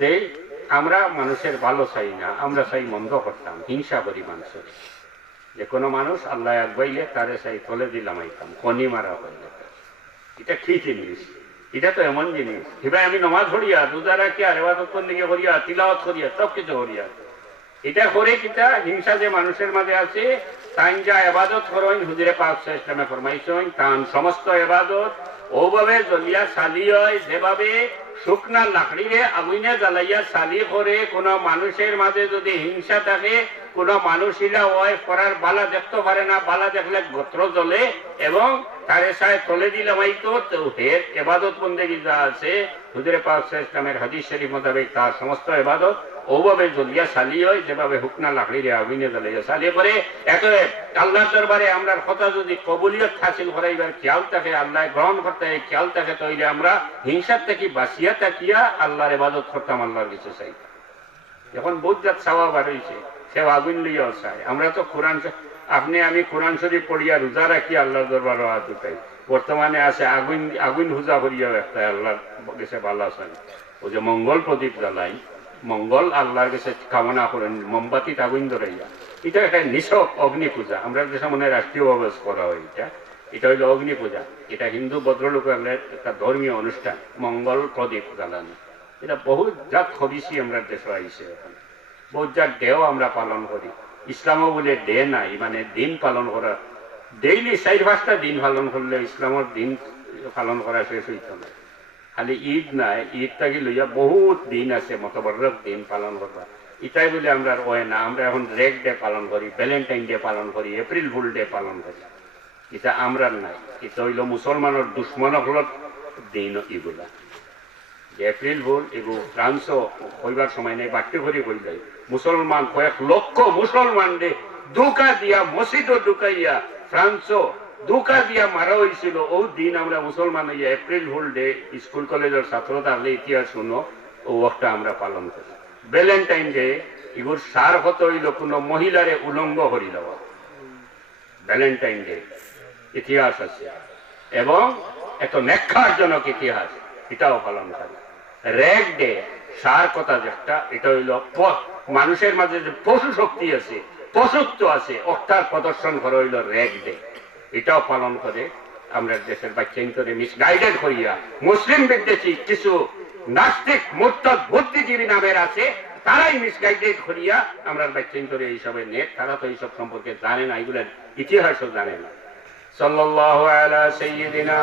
তাই আমরা মানুষের ভালো চাই না, আমরা চাই মন্দ করতাম, হিংসা করি মানুষের। যে কোনো মানুষ আল্লাহ আগবাইলে তারে চাই তলে দিলাম আইতাম, কনি মারা হইলে। এটা কি জিনিস? এটা তো এমন জিনিস, হিবাই আমি নমাজ পড়িয়া, রোজা রাখিয়া, ইবাদত করনিকে করিয়া, তিলাওয়াত করিয়া, সব কিছু করিয়া, এটা করে কিটা হিংসা যে মানুষের মাঝে আছে, তাই যা ইবাদত করেন হুজুরে পাক সাল্লাল্লাহু আলাইহি ওয়াসাল্লাম ফরমাইছেন, তান সমস্ত ইবাদত ওভাবে জ্বলিয়া সালি হয়, যেভাবে শুকনা লাকড়িরে আগুনে জ্বালাইয়া সালি করে। কোন মানুষের মাঝে যদি হিংসা থাকে, কোন মানুষিলা ওই করার বালা দেখতে পারে না, বালা দেখলে গোত্র জ্বলে এবং তারে সায় তলে দিলাম আইতো। তো হের ইবাদত বন্দেগী যা আছে হুজুরে পাক সাল্লাল্লাহু আলাইহি ওয়াসাল্লামের হাদিস শরীফ মোতাবেক তার সমস্ত ইবাদত ওভাবে জ্বলিয়া সালি হয়, যেভাবে হুকনা লাকড়িরে আগুনে জ্বালাইয়া সালি করে। এত আল্লাহর দরবারে আমরা কথা যদি কবুলিয়ত হাসিল করাইবার খেয়াল থাকে, আল্লাহ গ্রহণ করতে খেয়াল থাকে, তাইলে আমরা হিংসার থেকে বাঁচিয়া থাকিয়া আল্লাহর ইবাদত করতাম, আল্লাহর কিছু চাই। যখন বৌদ্ধাত চাওয়া বার হয়েছে, সে আগুন লইয়াও চাই। আমরা তো কোরআন, আপনি আমি কোরআন শরীফ পড়িয়া রোজা রাখি আল্লাহর দরবারে হাত উঠাই। বর্তমানে আছে আগুন হুজা করিয়াও একটা আল্লাহর কাছে ভালো চাই। ও যে মঙ্গল প্রদীপ জ্বালাই, মঙ্গল আল্লাহর কাছে কামনা করেন, মোমবাতিত আগুন ধরাইয়া, এটা একটা নিছক অগ্নি পূজা। আমরা দেশে মনে রাষ্ট্রীয়ভাবে করা হয়, এটা হইল অগ্নি পূজা। এটা হিন্দু ভদ্রলোকের একটা ধর্মীয় অনুষ্ঠান, মঙ্গল প্রদীপ জ্বালানো। এটা বহু জাত খবিসি আমরা দেশে আইসে, এখন বহু জাত ডেও আমরা পালন করি। ইসলামও বলে ডে নাই, মানে দিন পালন করা, ডেইলি 4-5টা দিন পালন করলে ইসলামের দিন পালন করা শেষ হইত না। খালি ঈদ নাই, ঈদটাকে লইয়া বহুত দিন আছে, মতবরক দিন পালন করবা। এটাই বলে আমরা ওয় না, আমরা এখন রেড ডে পালন করি, ভ্যালেন্টাইন ডে পালন করি, এপ্রিল ফুল ডে পালন করি। এটা আমরা নাই, এটা হইল মুসলমানের দুশ্মনগুলোর দিন এগুলা। যে এপ্রিল ফুল এগুলো ফ্রান্সও কইবার সময় নেই, বাড়তে করে কই যায় মুসলমান কয়েক লক্ষ মুসলমান রে ধোকা দিয়া মসজিদও ঢুকাইয়া ফ্রান্সও ধোকা দিয়া মারা হয়েছিল। ও দিন আমরা মুসলমান হইয়া এপ্রিল ফুল ডে স্কুল কলেজের ছাত্র থাকলে ইতিহাস শুনো, ও ওটা আমরা পালন করি। ভ্যালেন্টাইন ডে এগুলোর সার হত হইল কোনো মহিলারে উলঙ্গ করি দেওয়া। ভ্যালেন্টাইন ডে ইতিহাস আছে এবং এত নেক্ষারজনক ইতিহাস, এটাও পালন করে। রেড ডে সার কথা যেটা, এটা হইল মানুষের মাঝে যে পশু শক্তি আছে, পশুত্ব আছে, অর্থাৎ প্রদর্শন করা হইল রেড ডে, এটাও পালন করে। আমরা দেশের বাচ্চাইন্তরে মিসগাইডেড করিয়া মুসলিম বিদ্বেষী কিছু নাস্তিক মুরতাদ বুদ্ধিজীবী নামের আছে, তারাই মিসগাইডেড করিয়া আমরা বাচ্চাইন্তরে এইসবের নেট, তারা তো এইসব সম্পর্কে জানে না, এগুলোর ইতিহাসও জানে না। সাল্লাল্লাহু আলা সাইয়্যিদিনা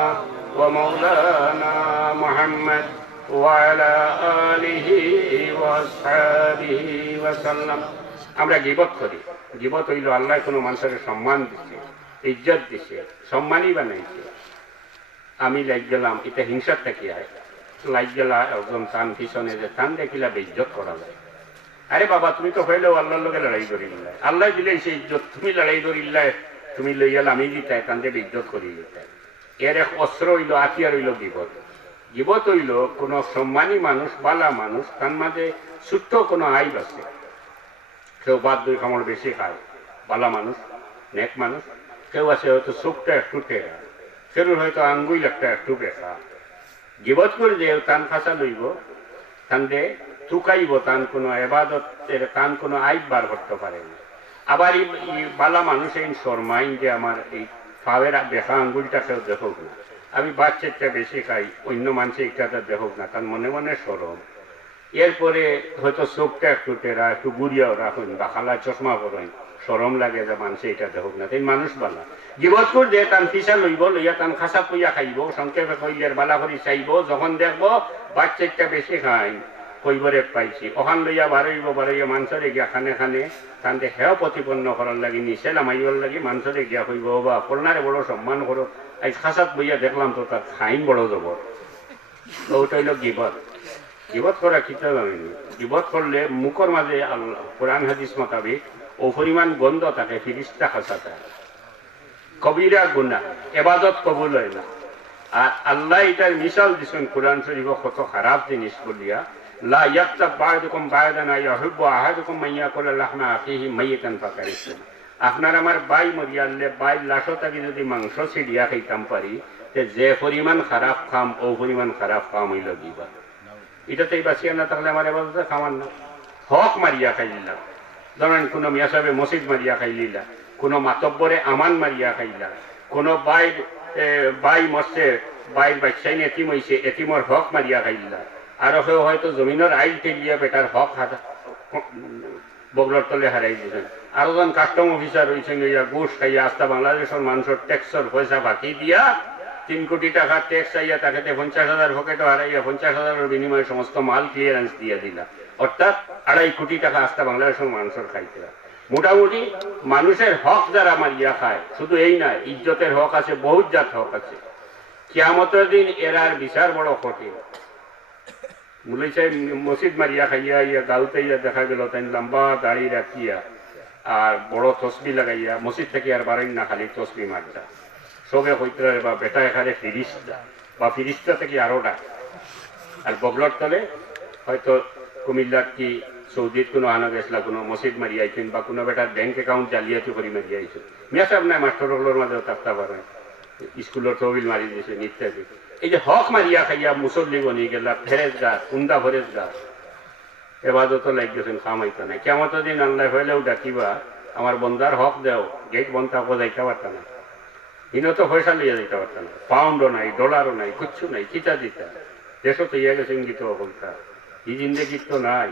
ওয়া মাওলানা মুহাম্মদ ওয়া আলা আলিহি ওয়া আসহাবিহি ওয়া সাল্লাম। আমরা গীবত করি। গীবত হইল আল্লাহ কোনো মানুষের সম্মান দিচ্ছে, ইজ্জত দিচ্ছে, সম্মানই বানাইছে। আমি লাগ গেলাম, এটা হিংসার থেকে আয় লাগ গেলা একজন তান পিছনে যে তান দেখিলা বেইজ্জত করা যায়। আরে বাবা, তুমি তো হইলেও আল্লাহর লোকে লড়াই করিল্লাই, আল্লাহ দিলে সেই ইজ্জত, তুমি লড়াই করিল্লাই, তুমি লই গেল আমি দিতাই, তান দিয়ে ইজ্জত করি দিতাই। এর এক অস্ত্র হইল, আতিয়ার হইল গীবত। গীবত হইল কোন সম্মানী মানুষ, বালা মানুষ, তার মাঝে ছোট্ট কোনো আইব আছে, কেউ বাদ দুই কামড় বেশি খায়, বালা মানুষ, নেক মানুষ। কেউ আছে হয়তো চোখটা একটু টেরা, কেউ হয়তো আঙ্গুল একটা একটু বেখা। গীবত করে যে তান ফাঁসা লইব, তান দে চুকাইব, তান কোনো এবাদতের তান কোনো আইব বার করতে পারে না। আবার এই বালা মানুষ এই শর্মাইন যে আমার এই ফাওয়ের বেখা আঙ্গুলটা কেউ দেখুক না, আমি বাচ্চাটা বেশি খাই, অন্য মানুষের একটা দেখুক না, তার মনে মনে সরম। এরপরে হয়তো চোখটা একটু টেরা, একটু গুড়িয়াও রাখুন বা খালা চশমা পরেন, সরম লাগে যে মানুষে এটা দেখুক না, তাই মানুষ বালা। গীবত করে তান ফিসা লইব, লইয়া তান খাসা পইয়া খাইব, সংক্ষেপে কইলের বালা করে চাইব, যখন দেখবো বাচ্চাটা বেশি খাই কইবরে পাইছি, ওখান লইয়া বারইয়া মানুষের গিয়া খানে খানে তানতে হেও প্রতিপন্ন করার লাগি, নিচে নামাইবার লাগি মানুষের গিয়া কইব, বা কন্যারে বড় সম্মান করো, আজ খাসাত বইয়া দেখলাম তো তার খাইন বড় জবর। তো ওটা হইল গীবত। গীবত করা কিতাব আমি, গীবত করলে মুখর মাঝে আল্লাহ কোরআন হাদিস মোতাবেক ও পরিমাণ গন্ধ থাকে, ফিরিস্তা খাসা থাকে, কবিরা গুনাহ, এবাদত কবুল হয় না। আর আল্লাহ এটার মিশাল দিচ্ছেন কোরআন শরীফ কত খারাপ জিনিস বলিয়া, লা ইয়াক্তাব বা'দুকুম বা'দান ইয়াহিব্বু আহাদুকুম মান ইয়াকুলা লাহমা আখিহি মাইয়াতান ফাকারিহতুম। আপনার আমার বাই মরিয়ালে বাই লাশটাকে যদি মাংস ছিড়িয়া খাইতাম পারি, যে পরিমাণ খারাপ খাম ও পরিমাণ খারাপ কাম হইল গীবত। এটাতেই বাঁচিয়ে না থাকলে আমার এবাদতে খাওয়ার না। হক মারিয়া খাইলা, ধরেন কোনো মিয়া সাহেবে মসজিদ মারিয়া খাইলিলা, কোনো মাতব্বরে আমান মারিয়া খাইলা, কোনো বাই মরছে, বাইর বাচ্চাই এতিম হয়েছে, এতিমর হক মারিয়া খাইলা, আরো কেউ হয়তো জমিনের আইল ঠেলিয়া বেটার হক বগলর তলে হারাই দিয়েছেন, আরো জন কাস্টম অফিসার হয়েছেন ঘুষ খাইয়া আস্থা বাংলাদেশের মানুষের ট্যাক্সর পয়সা বাকি দিয়া 3 কোটি টাকা ট্যাক্স চাইয়া তাকে 50,000 পকেটও হারাইয়া 50,000-এর বিনিময়ে সমস্ত মাল ক্লিয়ারেন্স দিয়ে দিলা, অর্থাৎ 2.5 কোটি টাকা আস্থা বাংলাদেশের মানুষের খাইতে। মোটামুটি মানুষের হক যারা মারিয়া খায়, শুধু এই না, ইজ্জতের হক আছে, বহুত জাত হক আছে। কিয়ামতের দিন এরার বিচার বড় কঠিন। মুলাই সাহেব মসজিদ মারিয়া খাইয়া ইয়া গাউতে দেখা গেল তাই লম্বা দাড়ি রাখিয়া আর বড় তসবি লাগাইয়া মসজিদ থেকে আর বারেন না, খালি তসবি মারটা সবে হইতে বা বেটা এখানে ফিরিস্তা বা ফিরিস্তা থেকে আরো ডাক। আর বগলর তলে হয়তো কুমিল্লার কি সৌদিত কোনো আনা গেছিলা, কোনো মসজিদ মারি আইছেন বা কোনো বেটার ব্যাংক অ্যাকাউন্ট জালিয়াতি করে মারি আইছেন, মিয়া সাহেব নাই মাস্টারগুলোর মাঝেও থাকতে পারেন, স্কুলের তহবিল মারি দিয়েছে ইত্যাদি। এই যে হক মারিয়া খাইয়া মুসল্লি বনি গেলা, ফেরেজ গাছ, কুন্দা ফেরেজ গাছ, এবাদত লাগ গেছেন, খামাইতে নাই। কেমন দিন আল্লাহ হইলেও ডাকিবা, আমার বন্দার হক দেও, গেট বন্ধ যাইতে পারত না, ইনো তো পয়সা লইয়া যাইতে পারত না, পাউন্ডও নাই, ডলারও নাই, কিচ্ছু নাই, চিতা দিতা দেশও তো ইয়া গেছেন গীত বলতা, এই জিন্দগি তো নাই।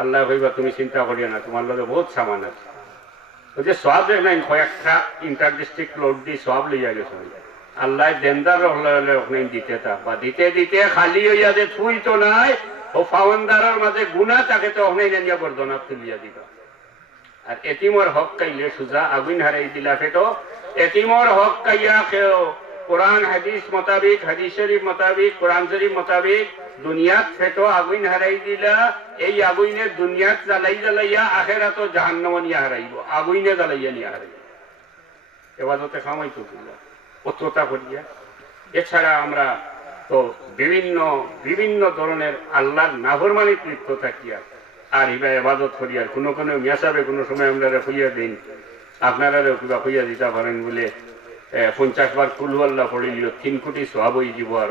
আল্লাহ কইবা তুমি চিন্তা করিয়া না, তোমার লগে বহুত সামান আছে। ওই যে সব দেখ নাই, কয়েকটা ইন্টার ডিস্ট্রিক্ট লোড দিয়ে সব লইয়া গেছে, আল্লাহ দেনদার হলে ওখানে দিতে থাকবা, দিতে দিতে খালি হইয়া যে থুই তো নাই, ও ফাওয়ানদারের মাঝে গুণা তাকে তো ওখানে জানিয়া গর্দনা তুলিয়া দিবা। আর এতিমর হক কাইলে সুজা আগুন হারাই দিলা ফেটো, এতিমর হক কাইয়া খেও কোরআন হাদিস মোতাবিক, হাদিস শরীফ মোতাবিক, কোরআন শরীফ মোতাবিক দুনিয়াত ফেটো আগুন হারাই দিলা। এই আগুনে দুনিয়াত জ্বালাই জ্বালাইয়া আখেরাতো জাহান্নাম নিয়া হারাইব, আগুনে জ্বালাইয়া নিয়া হারাইব। এবাদতে খামাইতো দিলা অত্রতা করিয়া। এছাড়া আমরা তো বিভিন্ন বিভিন্ন ধরনের আল্লাহর নাফরমানির লিপ্ত থাকিয়া আর ইবা এবাদত করিয়া কোনো কোনো মেসাবে কোনো সময় আপনারা হইয়া দিন, আপনারাও কিবা হইয়া দিতে পারেন বলে 50 বার কুলহু আল্লাহ পড়িলিও 3 কোটি সওয়াব হয়ে যাব। আর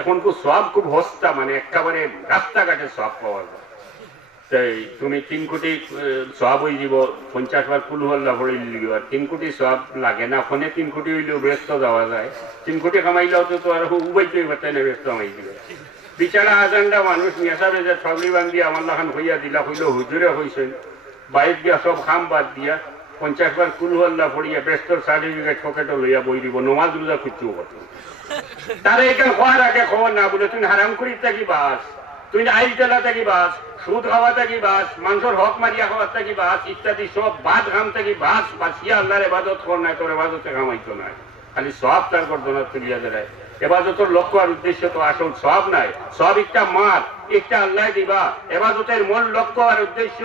এখন খুব সওয়াব খুব হস্তা, মানে একেবারে রাস্তাঘাটে সওয়াব পাওয়া যায়। তাই তুমি 3 কোটি সওয়াব হয়ে যাব 50 বার কুলহু আল্লাহ পড়িলিও, আর 3 কোটি সওয়াব লাগে না। ফোনে 3 কোটি হইলেও ব্যস্ত যাওয়া যায়, 3 কোটি কামাইলেও তো আর উবাইতেই পারতেন না, ব্যস্ত কামাই দিবে। বিচারা আজানটা মানুষ মেসাবে যে ছবলি বান্ধি আমার লাখান হইয়া দিলা হইল হুজুরে হইছেন বাইক দিয়া সব খাম বাদ দিয়া 50 বার কুলহু আল্লাহ পড়িয়া ব্যস্তর সার্টিফিকেট পকেটে লইয়া বই দিব, নমাজ রোজা খুঁজতেও করত। তারা এখানে হওয়ার আগে খবর না বলে তুমি হারাম করি থাকি বাস, তুই আইল তেলা থাকি বাস, সুদ খাওয়া থাকি বাস, মাংসর হক মারিয়া খাওয়া থাকি বাস ইত্যাদি সব বাদ খাম থাকি বাস বাসিয়া আল্লাহর এবাদত কর নাই, তোর এবাদতে কামাইতো নাই, খালি সব তার গর্দনা তুলিয়া দেয়। এবাদতের লক্ষ্য আর উদ্দেশ্য তো আসল সব নাই, সব একটা মার একটা আল্লাহ দিবা। এবাদতের মূল লক্ষ্য আর উদ্দেশ্য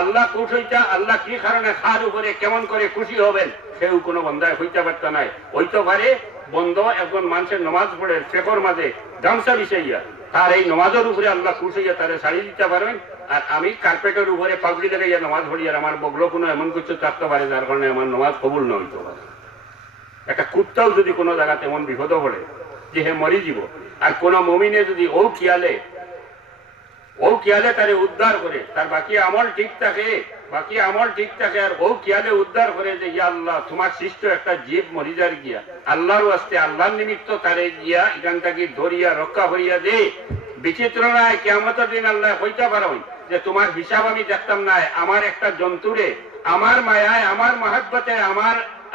আল্লাহ খুশ হইতা, আল্লাহ কি কারণে খার উপরে কেমন করে খুশি হবেন সেও কোনো বন্ধায় হইতে পারত নাই। হইতে পারে বন্ধ একজন মানুষের নমাজ পড়ে ফেকর মাঝে গামছা বিছাইয়া তার এই নমাজের উপরে আল্লাহ খুশ হইয়া তারে শাড়ি দিতে পারেন, আর আমি কার্পেটের উপরে পাগড়ি লাগাইয়া নমাজ পড়ি আর আমার বগলো কোনো এমন কিছু থাকতে পারে যার কারণে আমার নমাজ কবুল না হইতে পারে। একটা কুত্তাও যদি কোনো জায়গাতে এমন বিপদ পড়ে যে হে মরি যাব, আর কোন মমিনে যদি ও কিয়ালে তারে উদ্ধার করে, তার বাকি আমল ঠিক থাকে, বাকি আমল ঠিক থাকে, আর ও কিয়ালে উদ্ধার করে যে ইয়া আল্লাহ তোমার সৃষ্ট একটা জীব মরিজার গিয়া আল্লাহর ওয়াস্তে আল্লাহর নিমিত্ত তারে গিয়া এখান থেকে ধরিয়া রক্ষা করিয়া দে। বিচিত্র নয় কিয়ামতের দিন আল্লাহ হইতে পারেন যে তোমার হিসাব আমি দেখতাম না, আমার একটা জন্তুরে আমার মায়ায় আমার মহাব্বতে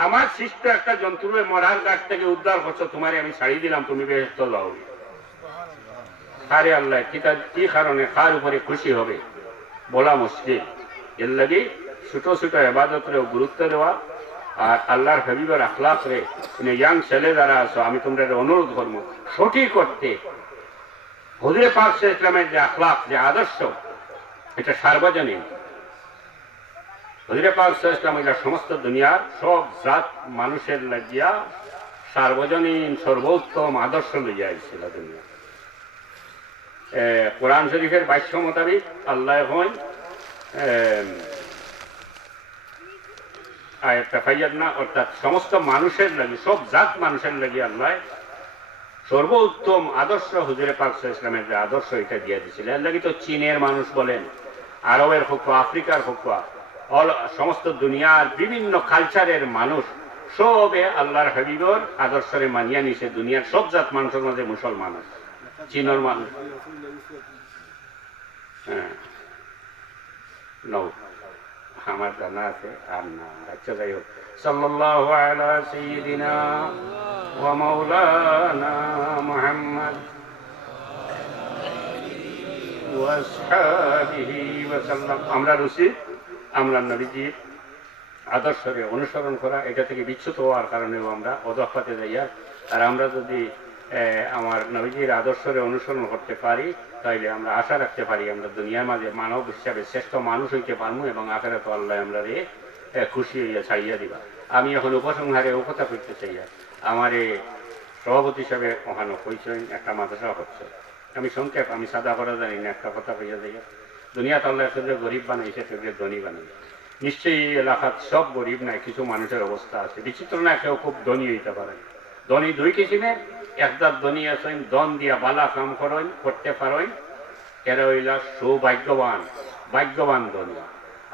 আমার সৃষ্ট একটা জন্তুরে মরার গাছ থেকে উদ্ধার করছো, তোমারে আমি ছাড়ি দিলাম, তুমি বেহেশতে যাও। আরে আল্লাহ কি কারণে কার উপরে খুশি হবে বলা মুশকিল। এর লাগে ছোট ছোট ইবাদতরে গুরুত্ব দেওয়া, আর আল্লাহর হাবিবের আখলাক রে ইয়াং ছেলে যারা আছো আমি তোমরা অনুরোধ করবো সঠিক করতে। হুজুরে পাক সাল্লাল্লাহু আলাইহি ওয়াসাল্লামের যে আখলাক যে আদর্শ এটা সার্বজনীন। হুজুরে পাক সাল্লাল্লাহু আলাইহি ওয়াসাল্লাম এটা সমস্ত দুনিয়ার সব জাত মানুষের লাগিয়া সার্বজনীন সর্বোত্তম আদর্শ লইয়া আইছিল দুনিয়া। কোরআন শরীফের বাক্য মোতাবিক আল্লাহ হন আয়াতটা ফাইয়াদ না, অর্থাৎ সমস্ত মানুষের লাগি সব জাত মানুষের লাগি আল্লাহ সর্বোত্তম আদর্শ হুজুরে পাক সাল্লাল্লাহু আলাইহি ওয়াসাল্লামের যে আদর্শ এটা দিয়ে দিয়েছিল। এর লাগি তো চীনের মানুষ বলেন, আরবের হোক, আফ্রিকার হোক, সমস্ত দুনিয়ার বিভিন্ন কালচারের মানুষ সবে আল্লাহর হাবিবর আদর্শরে মানিয়া নিছে। দুনিয়ার সব জাত মানুষের মাঝে মুসলমান আছে, চীনের মানুষ হ্যাঁ নৌ আমার জানা আছে আর না। আচ্ছা যাই হোক, সাল্লাল্লাহু আলা সাইয়্যিদিনা ওয়া মাওলানা মুহাম্মদ ওয়া আসহাবিহি ওয়া সাল্লাম। আমরা রুচি আমরা নবীজির আদর্শকে অনুসরণ করা, এটা থেকে বিচ্যুত হওয়ার কারণেও আমরা অধঃপাতে যাইয়া। আর আমরা যদি আমার নবীজির আদর্শরে অনুসরণ করতে পারি তাইলে আমরা আশা রাখতে পারি আমরা দুনিয়ার মাঝে মানব হিসাবে শ্রেষ্ঠ মানুষ হইতে পারবো এবং আখেরাত আল্লাহ আমরা খুশি হইয়া ছাড়িয়া দিবা। আমি এখন উপসংহারে ও কথা করতে চাইয়া আমার সভাপতি হিসাবে ওখানে হয়েছেন একটা মাদ্রাসা হচ্ছে। আমি সংক্ষেপ আমি সাদা করা জানি না, একটা কথা কইয়া যাইয়া দুনিয়াতে আল্লাহ সেগুলো গরিব বানাইছে, সেগুলো ধনী বানাইছে। নিশ্চয়ই এই এলাকার সব গরিব নাই, কিছু মানুষের অবস্থা আছে বিচিত্র না, কেউ খুব ধনী হইতে পারে। ধনী দুই কিসিমের, একদার ধনী আছেন ধন দিয়া বালা কাম করেন করতে পারেন, এরা হইলা ভাগ্যবান ধনী।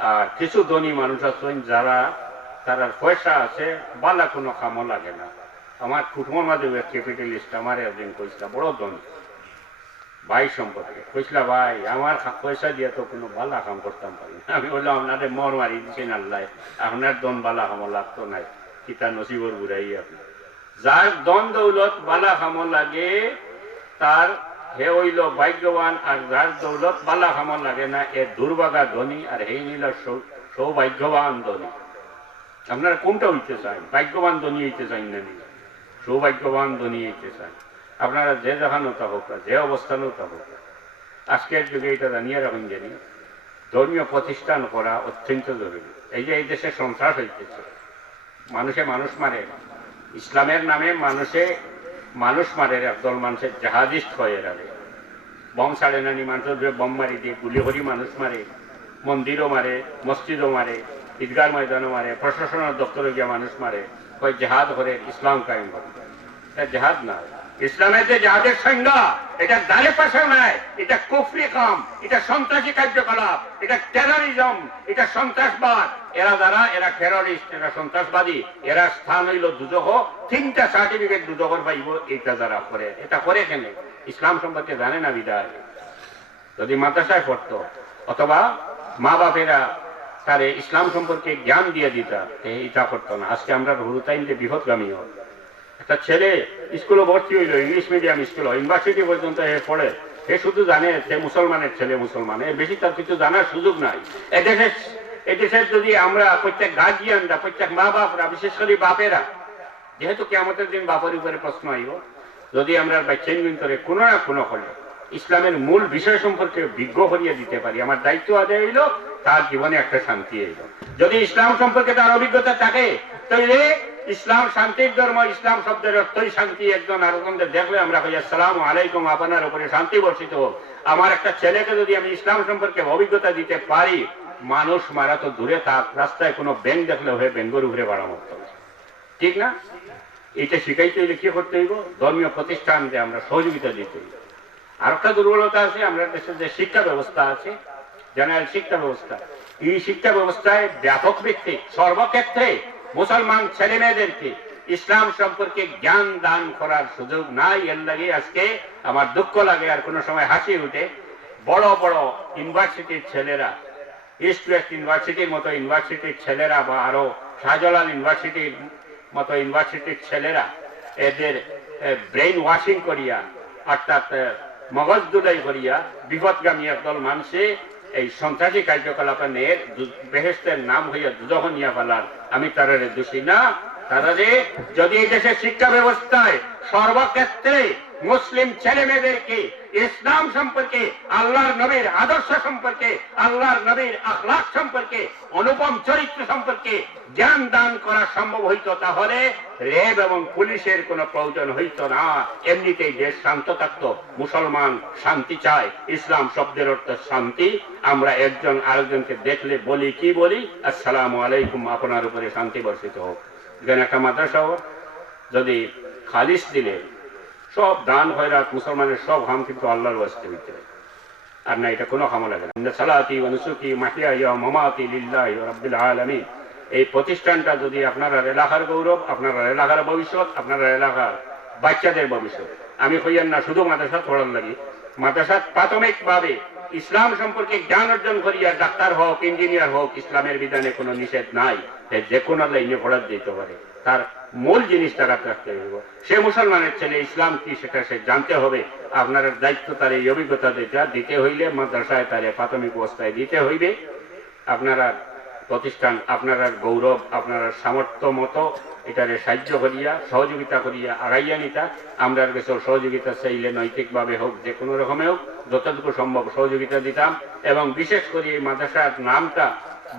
আর কিছু ধনী মানুষ আছেন যারা তারা পয়সা আছে বালা কোনো কামও লাগে না। আমার কুটুমের মাঝে ক্যাপিটালিস্ট আমার একদিন কইছিল, বড় ধনী ভাই সম্পর্কে কইছিল, ভাই আমার পয়সা দিয়ে তো কোনো বালা কাম করতাম পারি। আমি বললাম আপনাদের মর মারি দিচ্ছেন আল্লাহ, আপনার দন বালা কামও লাগতো নাই, কিতা নসিবর বুড়াই আপনি। যার দন দৌলত বালা খাম লাগে তার হে হইল ভাগ্যবান, আর যার দৌলত বালা খাম লাগে না এ দুর্ভাগা ধনী, আর হে নিল সৌভাগ্যবান ধনী। আপনারা কোনটা হইতে চান? ভাগ্যবান ধনী হইতে চান না সৌভাগ্যবান ধনী হইতে চান? আপনারা যে দেখানো তা হোক, যে অবস্থানও তা হোক, আজকের যুগে এটা জানিয়ে রাখুন জানি ধর্মীয় প্রতিষ্ঠান করা অত্যন্ত জরুরি। এই যে এই দেশে সন্ত্রাস হইতেছে, মানুষে মানুষ মারে, ইসলামের নামে মানুষ মারে, একদল মানুষের জাহাদিস্ট হয়ে রাখে, বম ছাড়ে নানি, মানুষের বম মারি দিয়ে গুলি করি মানুষ মারে, মন্দিরও মারে, মসজিদও মারে, ঈদগার ময়দানও মারে, প্রশাসনের দপ্তরে গিয়ে মানুষ মারে, কয় জেহাদ করে, ইসলাম কায়েম করে। জেহাদ না, ইসলামের যে জেহাদের সংজ্ঞা এটা দাঁড়ে পাশে নাই, এটা কুফরি কাম, এটা সন্ত্রাসী কার্যকলাপ, এটা টেরোরিজম, এটা সন্ত্রাসবাদ। এরা টেরোরিস্ট, এরা সন্ত্রাসবাদী, এরা স্থান হইল দুজক, 3টা সার্টিফিকেট দুজকর পাইব। এটা যারা করে, এটা করে কেন? ইসলাম সম্পর্কে জানে না বিদায়। যদি মাদ্রাসায় পড়তো অথবা মা বাপেরা তারে ইসলাম সম্পর্কে জ্ঞান দিয়ে দিতা, এটা করতো না। আজকে আমরা হুরুতাইনকে বিপদগামী হয়। একটা ছেলে স্কুলে ভর্তি হইল, ইংলিশ মিডিয়াম স্কুল, ইউনিভার্সিটি পর্যন্ত এ পড়ে, এ শুধু জানে সে মুসলমানের ছেলে, মুসলমান, এর বেশি তার কিছু জানার সুযোগ নাই। এদেশের যদি আমরা প্রত্যেক গার্জিয়ানরা, প্রত্যেক মা বাপরা, বিশেষ করে বাপেরা, যেহেতু কিয়ামতের দিন বাপের উপরে প্রশ্ন আইব, যদি আমরা বাচ্চার ভিতরে কোনো না কোনো হলে ইসলামের মূল বিষয় সম্পর্কে বিজ্ঞ করিয়ে দিতে পারি, আমার দায়িত্ব আদায় হইল, তার জীবনে একটা শান্তি এলো। যদি ইসলাম সম্পর্কে তার অভিজ্ঞতা থাকে, তাহলে ইসলাম শান্তির ধর্ম, ইসলাম শব্দের অর্থই শান্তি। একজন আরেকজনকে দেখলে আমরা কই আসসালামু আলাইকুম, আপনার উপরে শান্তি বর্ষিত হোক। আমার একটা ছেলেকে যদি আমি ইসলাম সম্পর্কে অভিজ্ঞতা দিতে পারি, মানুষ মারা তো দূরে থাক, রাস্তায় কোনো ব্যাংক দেখলে হয়ে ব্যাঙ্গর উপরে বাড়া মত, ঠিক না? এটা শিখাইতে হইলে কি করতে হইব? ধর্মীয় প্রতিষ্ঠানকে আমরা সহযোগিতা দিতে হইব। আর একটা দুর্বলতা আছে, আমরা দেশের যে শিক্ষা ব্যবস্থা আছে, জেনারেল শিক্ষা ব্যবস্থা, এই শিক্ষা ব্যবস্থায় ব্যাপক ভিত্তিক সর্বক্ষেত্রে মুসলমান ছেলে মেয়েদেরকে ইসলাম সম্পর্কে জ্ঞান দান করার সুযোগ নাই। এর লাগে আজকে আমার দুঃখ লাগে, আর কোনো সময় হাসি উঠে। বড় বড় ইউনিভার্সিটির ছেলেরা, ইস্ট ওয়েস্ট ইউনিভার্সিটির মতো ইউনিভার্সিটির ছেলেরা, বা আরো শাহজালাল ইউনিভার্সিটির মতো ইউনিভার্সিটির ছেলেরা এদের ব্রেইন ওয়াশিং করিয়া, অর্থাৎ মগজ দুলাই করিয়া বিপদগামী একদল মানুষে এই সন্ত্রাসী কার্যকলাপে নিয়ে বেহেশতের নাম হইয়া দুজখন নিয়া ফেলার আমি তারারে দোষী না। তারারে যদি এই দেশের শিক্ষা ব্যবস্থায় সর্বক্ষেত্রে মুসলিম ছেলে মেয়েদেরকে ইসলাম সম্পর্কে, আল্লাহর নবীর আদর্শ সম্পর্কে, আল্লাহর নবীর আখলাক সম্পর্কে, অনুপম চরিত্র সম্পর্কে জ্ঞান দান করা সম্ভব হইত, তাহলে র্যাব এবং পুলিশের কোনো প্রয়োজন হইত না। এমনিতেই দেশ শান্ত থাকত। মুসলমান শান্তি চায়, ইসলাম শব্দের অর্থ শান্তি। আমরা একজন আরেকজনকে দেখলে বলি, কি বলি? আসসালামু আলাইকুম, আপনার উপরে শান্তি বর্ষিত হোক। এখানে একটা মাদ্রাসা যদি খালিস দিলে সব দান খয়রাত মুসলমানের সব হাম কিন্তু আল্লাহর ওয়াস্তে হইতে হয়, আর না এটা কোনো কামও লাগে না। সালাতি ওয়া নুসুকি মাহইয়া ওয়া মামাতি লিল্লাহি রাব্বিল আলামিন। এই প্রতিষ্ঠানটা যদি আপনার এলাকার গৌরব, আপনার এলাকার ভবিষ্যৎ, আপনার এলাকার বাচ্চাদের ভবিষ্যৎ, আমি কইয়ান না শুধু মাদ্রাসা পড়ার লাগি, মাদ্রাসা প্রাথমিকভাবে ইসলাম সম্পর্কে জ্ঞান অর্জন করিয়া ডাক্তার হোক, ইঞ্জিনিয়ার হোক, ইসলামের বিধানে কোনো নিষেধ নাই, যে কোনো লাইনে পড়ার দিতে পারে। তার মূল জিনিসটা রাখতে হবে, সে মুসলমানের ছেলে, ইসলাম কি সেটা সে জানতে হবে। আপনার দায়িত্ব তার এই অভিজ্ঞতা দিতে হইলে মাদ্রাসায় তার প্রাথমিক অবস্থায় দিতে হইবে। আপনারা প্রতিষ্ঠান, আপনারা গৌরব, আপনারা সামর্থ্য মতো এটারে সাহায্য করিয়া, সহযোগিতা করিয়া আগাইয়া নিতা। আমরা কিছু সহযোগিতা চাইলে নৈতিকভাবে হোক, যে কোনো রকমে হোক, যতটুকু সম্ভব সহযোগিতা দিতাম। এবং বিশেষ করে এই মাদ্রাসার নামটা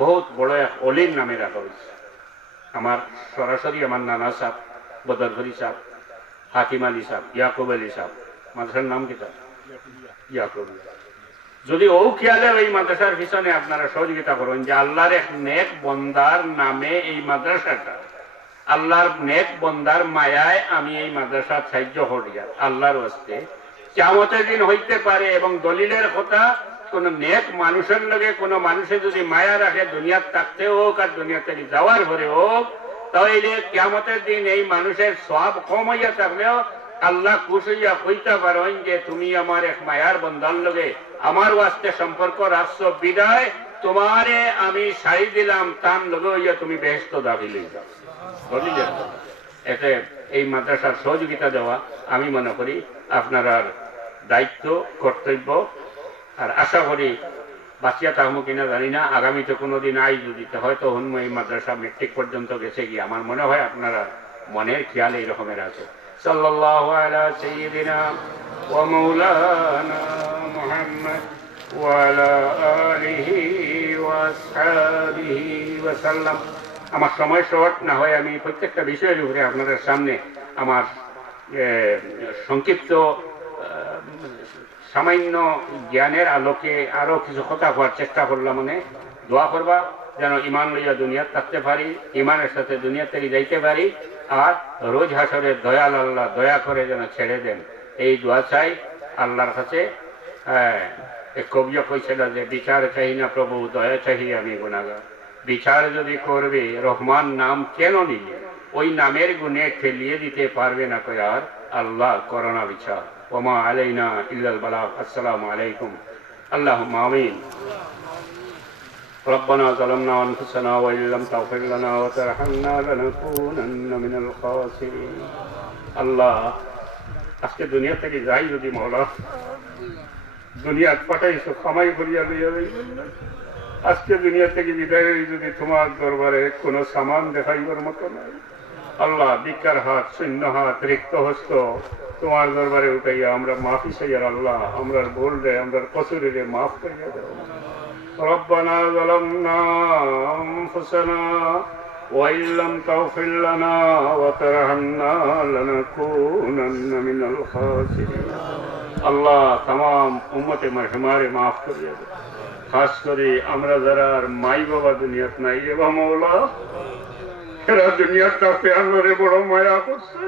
বহুত বড় এক অলির নামে রাখা হয়েছে। আমার সরাসরি আমার নানা সাহেব, বদরঘরি সাহেব, হাকিম আলী সাহেব, ইয়াকুব আলী সাহেব, মাদ্রাসার নাম কিতা ইয়াকুব। যদি ও খেয়ালে ওই মাদ্রাসার পিছনে আপনারা সহযোগিতা করবেন, যে আল্লাহর এক নেক বন্দার নামে এই মাদ্রাসাটা, আল্লাহর নেক বন্দার মায়ায় আমি এই মাদ্রাসার সাহায্য করিয়া আল্লাহর ওয়াস্তে কিয়ামতের দিন হইতে পারে। এবং দলিলের কথা, কোন নেক মানুষের লগে কোন মানুষের যদি মায়া রাখে, দুনিয়ার থাকতে হোক আর দুনিয়াতে যাওয়ার পরে হোক, তাহলে কিয়ামতের দিন এই মানুষের সব কম হইয়া থাকলেও আল্লাহ খুশ হইয়া কইতে পারেন যে তুমি আমার এক মায়ার বন্ধার লগে আমার ওয়াস্তে সম্পর্ক রাখছো, বিদায় তোমারে আমি সারি দিলাম, তার লগে হইয়া তুমি বেহেশত দাখিল হয়ে যাও। এতে এই মাদ্রাসার সহযোগিতা দেওয়া আমি মনে করি আপনার দায়িত্ব, কর্তব্য। আর আশা করি বাঁচিয়া থাকবো কিনা জানি না, আগামীতে কোনোদিন আই যদি হয়তো হন্ম এই মাদ্রাসা মেট্রিক পর্যন্ত গেছে গিয়ে আমার মনে হয় আপনারা মনের খেয়াল এই রকমের আছে। সাল্লাল্লাহু আলা সাইয়্যিদিনা ওয়া মাওলানা মুহাম্মদ ওয়া আলা আলিহি ওয়া আসহাবিহি ওয়া সাল্লাম। আমার সময় শর্ট না হয় আমি প্রত্যেকটা বিষয়ের উপরে আপনাদের সামনে আমার সংক্ষিপ্ত সামান্য জ্ঞানের আলোকে আরো কিছু কথা হওয়ার চেষ্টা করলাম। মানে দোয়া করবা যেন ইমান লইয়া দুনিয়াত থাকতে পারি, ইমানের সাথে দুনিয়াতে যাইতে পারি, আর রোজ হাসরে দয়াল আল্লাহ দয়া করে যেন ছেড়ে দেন, এই দোয়া চাই আল্লাহর কাছে। কবিও কইছিল যে বিচার চাই না প্রভু, দয়া চাই আমি গুনাহগার। বিচার যদি করবে রহমান নাম কেন নিলে, ওই নামের গুণে ঠেলিয়ে দিতে পারবে না কই আর আল্লাহ করোনা বিচার। ওমা আলাইনা ইল্লাল বালাগ। আসসালামু আলাইকুম। আল্লাহুম্মা আমিন। ربنا ظلمنا أنفسنا وإن لم تغفر لنا وترحمنا لنكونن من الخاسرين। আল্লাহ আজকে দুনিয়া থেকে যাই যদি মওলা, দুনিয়া পাঠাইছো কামাই করিয়া লইয়া যাইবেন না। আজকে দুনিয়া থেকে বিদায় যদি তোমার দরবারে কোনো সামান দেখাইবার মতো নাই আল্লাহ, ভিক্ষার হাত, শূন্য হাত, রিক্ত হস্ত তোমার দরবারে উঠাইয়া আমরা মাফি চাইয়ার আল্লাহ, আমরা ভুল রে, আমরা কসুরে মাফ করিয়া দাও। ربنا ظلمنا أنفسنا وإن لم تغفر لنا وترحمنا لنكونن من الخاسرين। আল্লাহ तमाम উম্মত মারহুমারে মাফ করিয়া দাও। খাস করে আমরা যারা মাই বাবা দুনিয়াত নাই রে মওলা, এরা দুনিয়ার কাছে আল্লাহরে বড় মায়া করছে।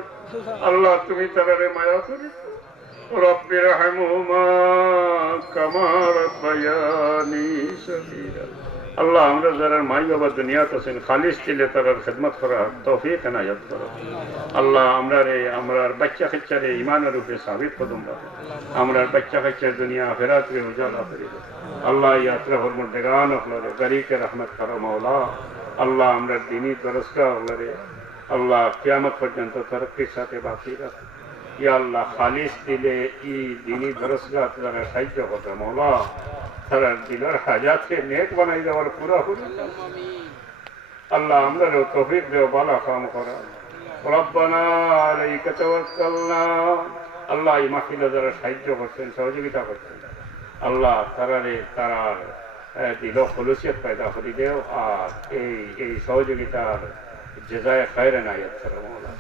আল্লাহ তুমি তারারে মায়া করিস। রব্বির রহমহুমা কামা রাব্বায়ানি সগীরা। আল্লাহ আমরা যারা মাই বাবা দুনিয়াত আছেন খালিস দিলে তারার খিদমত করার তৌফিক এনায়েত করো। আল্লাহ আমরার বাচ্চা কাচ্চারে ইমানের উপরে সাবিত কদম রাখো। আমরার বাচ্চা কাচ্চার দুনিয়া আখিরাতে উজালা করে দাও। আল্লাহ ইয়াত্রা ফরমানদেগান আপনারে গরিকে রহমত করো মওলা। আল্লাহ আমরা দিনী দরসগা আপনারে আল্লাহ কিয়ামত পর্যন্ত তরক্কির সাথে বাকি রাখো। ইয়া আল্লাহ খালিস দিলে ই দিনী দরসগা তারা সাহায্য করো মওলা। তারা দিলের হাজাতকে নেক বানাই দেওয়ার পুরা হল। আল্লাহ আমরা তৌফিক দেও, ভালো কাম করা। রব্বানা আলাইকা তাওয়াক্কালনা। আল্লাহ এই মাহফিলে যারা সাহায্য করছেন, সহযোগিতা করছেন আল্লাহ তারার দিল খলুসিয়ত পয়দা করে দেও। আর এই সহযোগিতার জেজায় খায়রে নায়াত করো মওলা।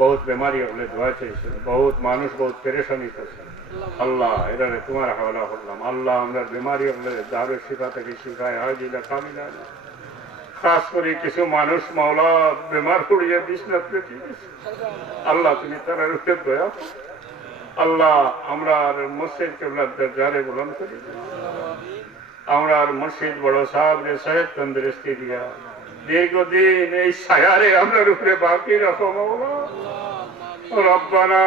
বহুত বেমারি হলে দোয়া চাইছেন, বহুত মানুষ বহুত পেরেশানি করছেন আল্লাহ, এরারে তোমার হাওলা করলাম। আল্লাহ আমরা বেমারি হলে দারুল শিফা থেকে শিফায় আজিলা কামিলা। খাস করে কিছু মানুষ মাওলা বেমার পড়িয়ে বিছনাত পেতে গেছে আল্লাহ, তুমি তারার উপরে দয়া করো। আল্লাহ আমরা মসজিদ কেবলার দরজারে বুলন্দ করি। আমরা মসজিদ বড় সাহেবরে সেহত তন্দুরস্তি দিয়া দীর্ঘদিন এই ছায়ারে আমরা উপরে বাকি রাখো মাওলা। রব্বানা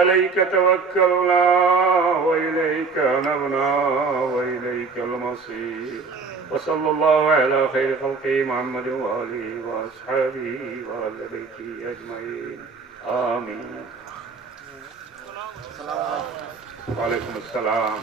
আলাইকা তাওয়াক্কালনা ওয়া ইলাইকা আনাবনা ওয়া ইলাইকাল মাসির। وصلى الله على خير خلقه محمد وآله وأصحابه وآل بيته أجمعين آمين. وعليكم السلام.